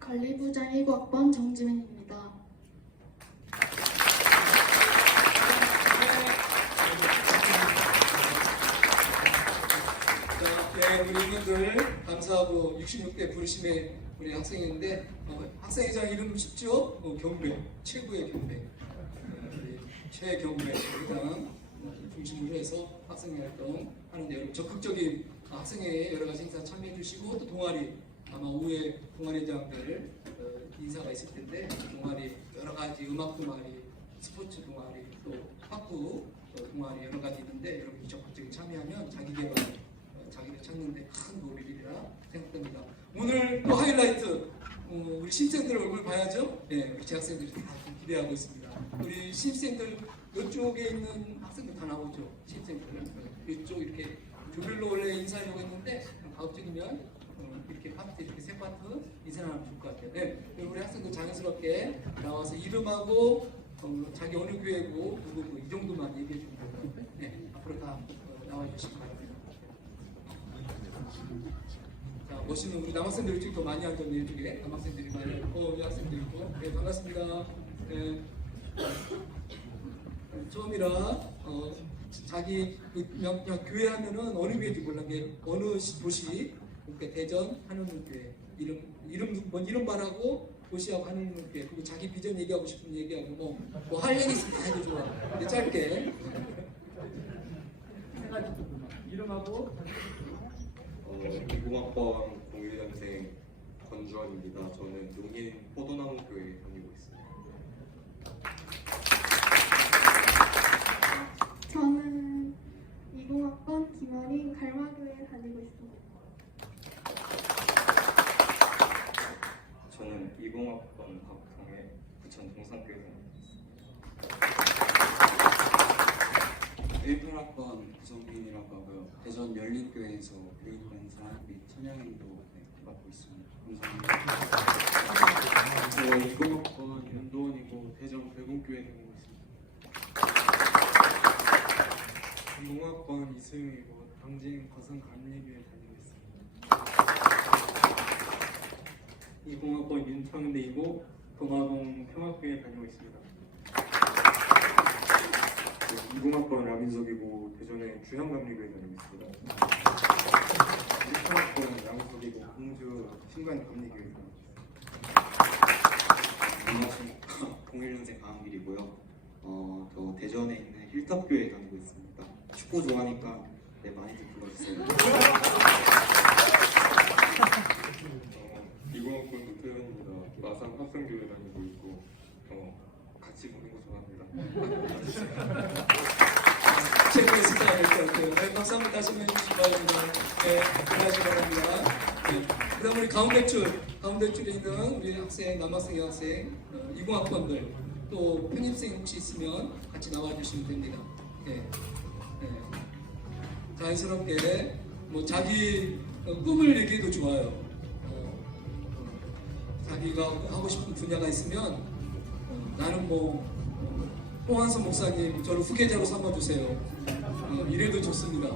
관리부장 19학번 정지민입니다. 네, 우리 임원들 감사하고 66대 부르심의 우리 학생인데 학생회장 이름 쉽죠? 경배, 최고의 경배, 우리 최경배 회장 중심으로 해서 학생회 활동하는데 여러분 적극적인 학생회에 여러 가지 행사 참여해 주시고 또 동아리 아마 오후에 동아리장들 인사가 있을 텐데 동아리 여러 가지 음악 동아리, 스포츠 동아리 또 학부 동아리 여러 가지 있는데 여러분이 적극적인 참여하면 자기 개발 자기를 찾는데 큰 도움이 되리라 생각됩니다. 오늘 또 하이라이트 우리 신입생들 얼굴 봐야죠. 네, 우리 재학생들이 다 기대하고 있습니다. 우리 신입생들 이쪽에 있는 학생들 다 나오죠. 신입생들 이쪽 이렇게 조별로 원래 인사하려고 했는데 가급적이면 이렇게 파트 이렇게 세 파트 인사하면 좋을 것 같아요. 네, 우리 학생들 자연스럽게 나와서 이름하고 자기 어느 교회고 누구고 이 정도만 얘기해 주면 되고요. 네, 앞으로 다 나와 주시기 바랍니다. 자, 멋있는 우리 남학생들이 이쪽에 더 많이 앉았네요. 이쪽에 남학생들이 많이 있고 여학생들이 있고 네, 반갑습니다. 네. 처음이라 자기 그냥 교회 하면은 어느 교회인지 몰라 게 어느 도시 그러니까 대전 한원교회 이름 말하고 도시하고 한원교회 그리고 자기 비전 얘기하고 싶은 얘기하고 뭐 할 얘기 있으면 다 해도 좋아. 근데 짧게 해가지고 이름하고 20학번 01년생 권주원입니다. 저는 용인 포도나무 교회 다니고 있습니다. 저는 20학번 김어린 갈마교회 다니고 있습니다. 저는 20학번 박형의 부천 동산교회 다니고 있습니다. 18학번 구성민이라고 하고요. 대전 열린교회에서 교육 강사 및 찬양인도 맡고 있습니다. 감사합니다. 20학번 윤도원이고 대전 백운교회 다니고 있습니다. 20학번 이수용이고 당진 거성 감리교회 다니고 있습니다. 20학번 윤창대이고 동화동 평화교회 다니고 있습니다. 20학번 라민석이고 대전의 주향감리교회 다니고 있습니다. 18학번 양석이고 공주 신관감리교회 다니고 있습니다. 안녕하십니까. 01년생 강한길이고요. 저 대전에 있는 힐탑교회 다니고 있습니다. 축구 좋아하니까 많이 좀 불러주세요. 20학번 노태현입니다. 마산 합성교회 다니고 있고 같이 혹시 모르는 거 좋아합니다. 최고의 스타일 것 같아요. 네, 박수 한번 다시 한번 해주시기 바랍니다. 네, 하시기 바랍니다. 네, 그 다음 우리 가운데 줄에 있는 우리 학생, 남학생, 여학생, 20학번들, 또 편입생 혹시 있으면 같이 나와주시면 됩니다. 네, 네. 자연스럽게 뭐 자기 꿈을 얘기해도 좋아요. 자기가 하고 싶은 분야가 있으면 나는 뭐 홍한선 목사님 저를 후계자로 삼아주세요. 이래도 좋습니다.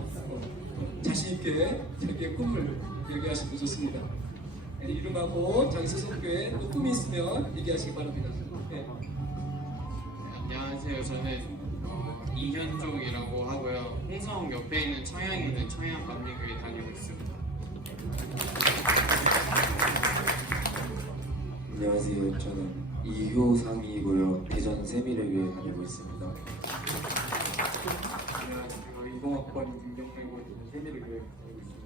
자신 있게 자기의 꿈을 얘기하시면 좋습니다. 네, 이름하고 자기 소속교회 또 꿈이 있으면 얘기하시기 바랍니다. 네. 안녕하세요. 저는 이현종이라고 하고요. 홍성 옆에 있는 청양에 있는 청양감리교회 다니고 있습니다. 안녕하세요. 저는 이효상이고요. 대전 세미래교회 다니고 있습니다. 안녕하세요. 20학번 김경태고 세미를 교회 다니고 있습니다.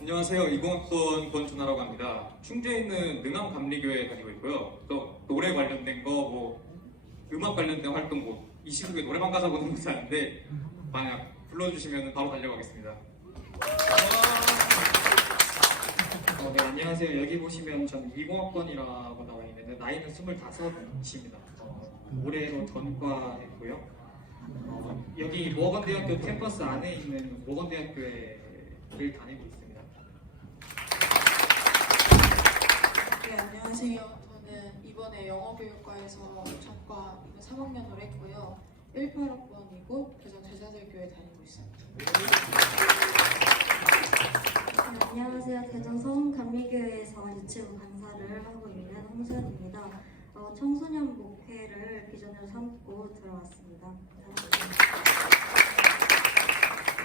안녕하세요. 20학번 권준하라고 합니다. 충주에 있는 능암감리교회에 다니고 있고요. 또 노래 관련된 거, 뭐 음악 관련된 활동, 뭐 이 시국에 노래방 가자고 하는 것이 아닌데 만약 불러주시면 바로 달려가겠습니다. 네, 안녕하세요. 여기 보시면 전 20학번이라고 나와 있는데 나이는 25입니다. 올해로 전과했고요. 여기 모건대학교 캠퍼스 안에 있는 모건대학교를 다니고 있습니다. 네, 안녕하세요. 저는 이번에 영어교육과에서 전과 3학년을 했고요. 18학번이고 대전 제자들교회 다니고 있습니다. 네, 안녕하세요. 대전 서훈감리교회에서 유치부 강사를 하고 있는 홍수연입니다. 청소년 목회를 비전으로 삼고 들어왔습니다.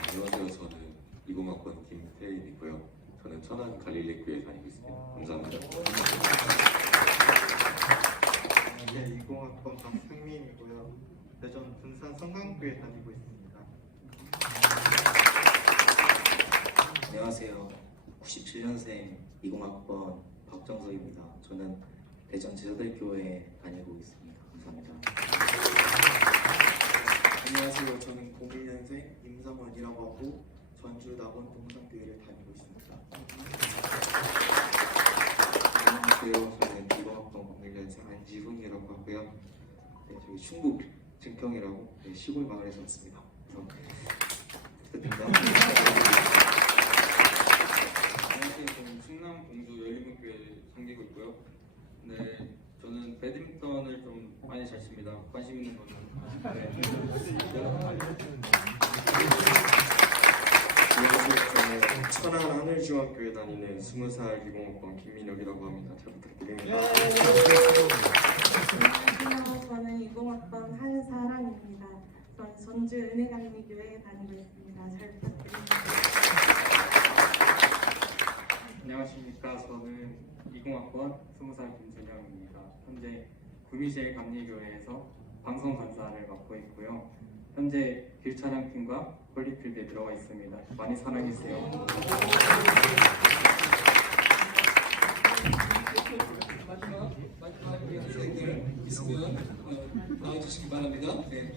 안녕하세요. 저는 20학번 김태인이고요. 저는 천안 갈릴리교회 다니고 있습니다. 감사합니다. 네, 20학번 박승민이고요. 대전 분산 성강교회 다니고 있습니다. 안녕하세요. 97년생 20학번 박정석입니다. 저는 대전 제자들교회에 다니고 있습니다. 감사합니다. 안녕하세요. 저는 01년생 임성원이라고 하고 전주 낙원 동산교회를 다니고 있습니다. 안녕하세요. 저는 20학번 01년생 안지훈이라고 하고요. 네, 저희 충북 증평이라고 시골 마을에서 왔습니다. 부탁드립니다. 안녕하세요. 저는 충남 공주 열린문교회 섬기고 있고요. 네, 저는 배드민턴을 좀 많이 잘 칩니다. 관심 있는 거는. 네. 안녕하세요. 저는 천안 하늘중학교에 다니는 20살 20학번 김민혁이라고 합니다. 잘 부탁드립니다. 안녕하세요. 저는 20학번 한사랑입니다. 저는 전주 은혜감리교회에 다니고 있습니다. 잘 부탁드립니다. 안녕하십니까. 저는 20학번 20살 김준영입니다. 현재 구미시의 감리교회에서 방송 간사를 맡고 있고요. 현재 길차량팀과 홀리필드에 들어가 있습니다. 많이 사랑해주세요. 마지막 우리 학생들 있으면 나와주시기 바랍니다. 네.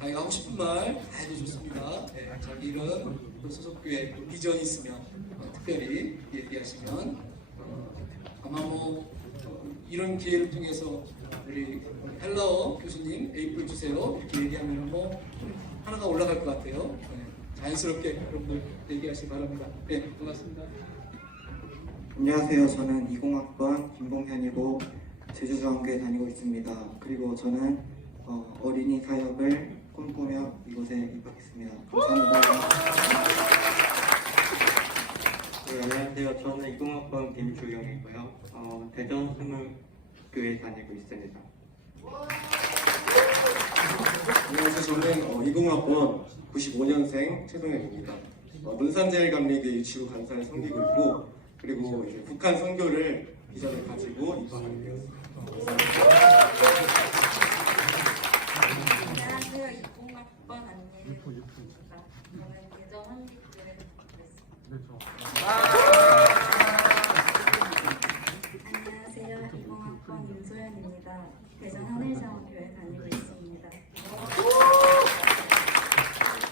자기가 하고 싶은 말 다 해도 좋습니다. 네, 자기 이름, 또 소속교회 또 비전이 있으면 특별히 얘기하시면 아마 뭐 이런 기회를 통해서 우리 헬라어 교수님 에이플 주세요 이렇게 얘기하면 뭐 하나가 올라갈 것 같아요. 네, 자연스럽게 여러분들 얘기하시기 바랍니다. 네, 고맙습니다. 안녕하세요. 저는 20학번 김봉현이고 제주중앙교회 다니고 있습니다. 그리고 저는 어린이 사역을 꿈꾸며 이곳에 입학했습니다. 감사합니다. 네, 안녕하세요. 저는 20학번 김주경이고요. 대전 스물교회 다니고 있습니다. 안녕하세요. 저는 20학번 95년생 최동현입니다. 문산제일감리교회 유치부 간사를 섬기고 있고 그리고 이제 북한 선교를 비전을 가지고 입학하게 되었습니다. 안녕하세요. 20학번 안예은입니다. 저는 대전 한빛교회에 다니고 있습니다.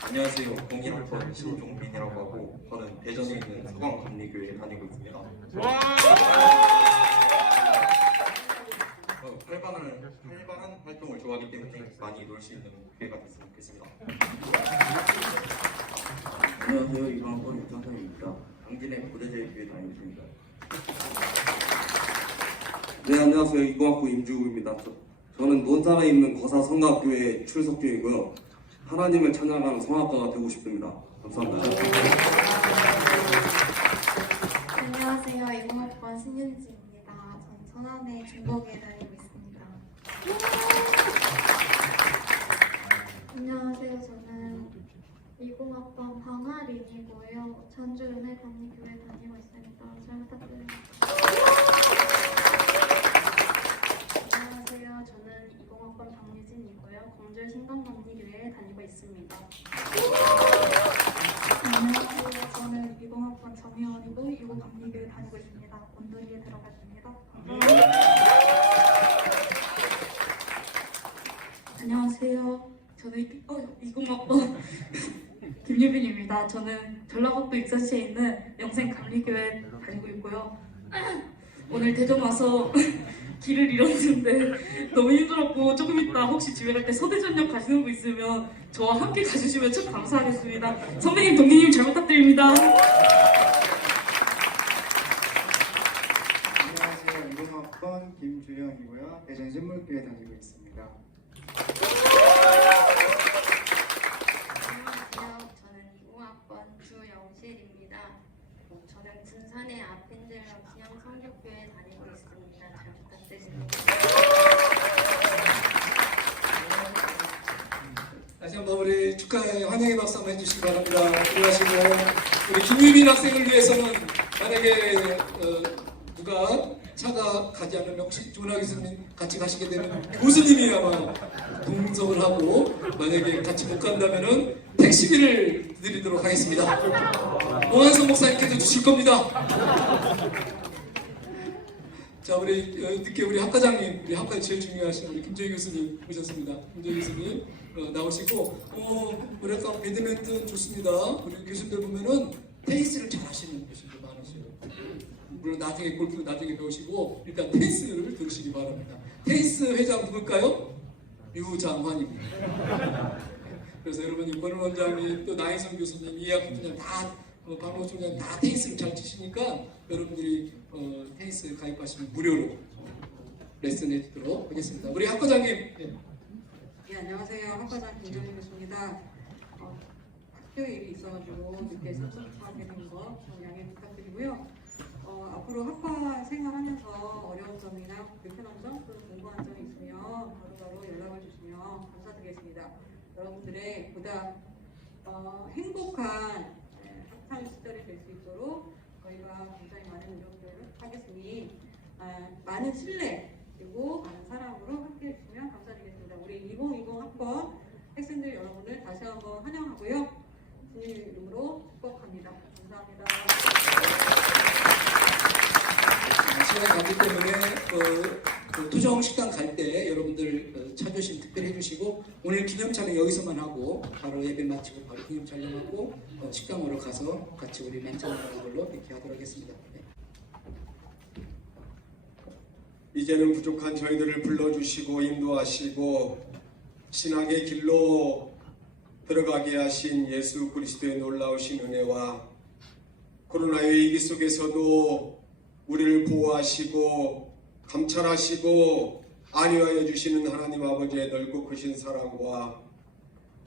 안녕하세요. 01학번 신종민이라고 하고 저는 대전에 있는 서광감리교회에 다니고 있습니다. 활발한 활동을 좋아하기 때문에 많이 놀 수 있는 기회가 됐으면 좋겠습니다. 안녕하세요. 이광학번 유상상입니다. 강진의 고대제일교회 다니고 있습니다. 네, 안녕하세요. 이공학부 임주우입니다. 저는 논산에 있는 거사 성가교회 출석 중이고요. 하나님을 찬양하는 성악가가 되고 싶습니다. 감사합니다. 안녕하세요. 20학번 신윤지입니다. 전 천안의 중국에 다니고 있습니다. 안녕하세요. 저는 20학번 방아린이고요. 전주 은혜감리교회 다니고 있습니다. 잘 부탁드립니다. 안녕하세요. 저는 20학번 박유진이고요. 광주 신강감리교회에 다니고 있습니다. 안녕하세요. 저는 20학번 정혜원이고 이고감리교회에 다니고 있습니다. 온누리에 들어갔습니다. 감사합니다. 안녕하세요. 저는 20학번 김유빈입니다. 저는 전라북도 익산시에 있는 영생감리교회에 다니고 있고요. 오늘 대전 와서 길을 잃었는데 너무 힘들었고 조금 이따 혹시 집에 갈 때 서대전역 가시는 분 있으면 저와 함께 가주시면 참 감사하겠습니다. 선배님, 동기님 잘 부탁드립니다. 안녕하세요. 20학번 김주영이고요. 대전 신물교회 다니고 있습니다. 안녕하세요. 저는 20학번 주영실입니다. 저는 군산의 아펜젤러 기념 성교교회에 다니고 있습니다. 잘 부탁드립니다. 다시 한번 우리 축하의 환영의 박수 한번 해주시기 바랍니다. 들어가시고 우리 김유빈 학생을 위해서는 만약에 누가 차가 가지 않으면 혹시 조은하 교수님 같이 가시게 되면 교수님이 아마 동석을 하고 만약에 같이 못 간다면은 택시비를 드리도록 하겠습니다. 홍한성 목사님께도 주실 겁니다. 자, 우리 늦게 우리 학과장님, 우리 학과에 제일 중요하신 우리 김조희 교수님 오셨습니다. 김조희 교수님 나오시고, 우리 아까 배드민턴 좋습니다. 우리 교수님들 보면은 테니스를 잘 하시는 교수님들 많으세요. 물론 나중에 골프 나중에 배우시고 일단 테니스를 들으시기 바랍니다. 테니스 회장 누굴까요? 유장환입니다. 그래서 여러분 권은 원장님 또 나혜성 교수님, 이학 부총장 다 박모 총장 다 테니스를 잘 치시니까 여러분들이 테니스 가입하시면 무료로 레슨 해주도록 하겠습니다. 우리 학과장님. 네, 안녕하세요. 학과장 김정희 교수입니다. 학교 일이 있어가지고 늦게 참석하게 된 거 양해 부탁드리고요. 앞으로 학과 생활하면서 어려운 점이나 불편한 점, 또는 궁금한 점이 있으면 바로바로 연락을 주시면 감사드리겠습니다. 여러분들의 보다 행복한 학창 시절이 될 수 있도록 저희가 굉장히 많은 노력을 하겠으니 많은 신뢰 그리고 많은 사랑으로 함께 해주시면 감사드리겠습니다. 우리 2020 학번 학생들 여러분을 다시 한번 환영하고요. 주님 이름으로 축복합니다. 감사합니다. 시간이 가기 때문에 토종 식당 갈 때 여러분들 차조심 특별히 해주시고 오늘 기념 촬영 여기서만 하고 바로 예배 마치고 바로 기념 촬영하고 식당으로 가서 같이 우리 만찬하는 걸로 이렇게 하도록 하겠습니다. 네. 이제는 부족한 저희들을 불러주시고 인도하시고 신학의 길로 들어가게 하신 예수 그리스도의 놀라우신 은혜와 코로나의 위기 속에서도 우리를 보호하시고 감찰하시고 안위하여 주시는 하나님 아버지의 넓고 크신 사랑과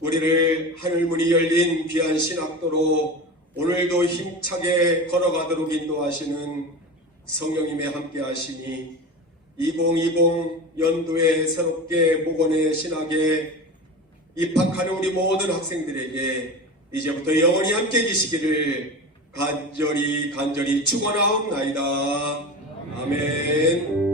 우리를 하늘문이 열린 귀한 신학도로 오늘도 힘차게 걸어가도록 인도하시는 성령님의 함께 하시니 2020 연도에 새롭게 복원의 신학에 입학하는 우리 모든 학생들에게 이제부터 영원히 함께 계시기를 간절히 축원하옵나이다. 아멘.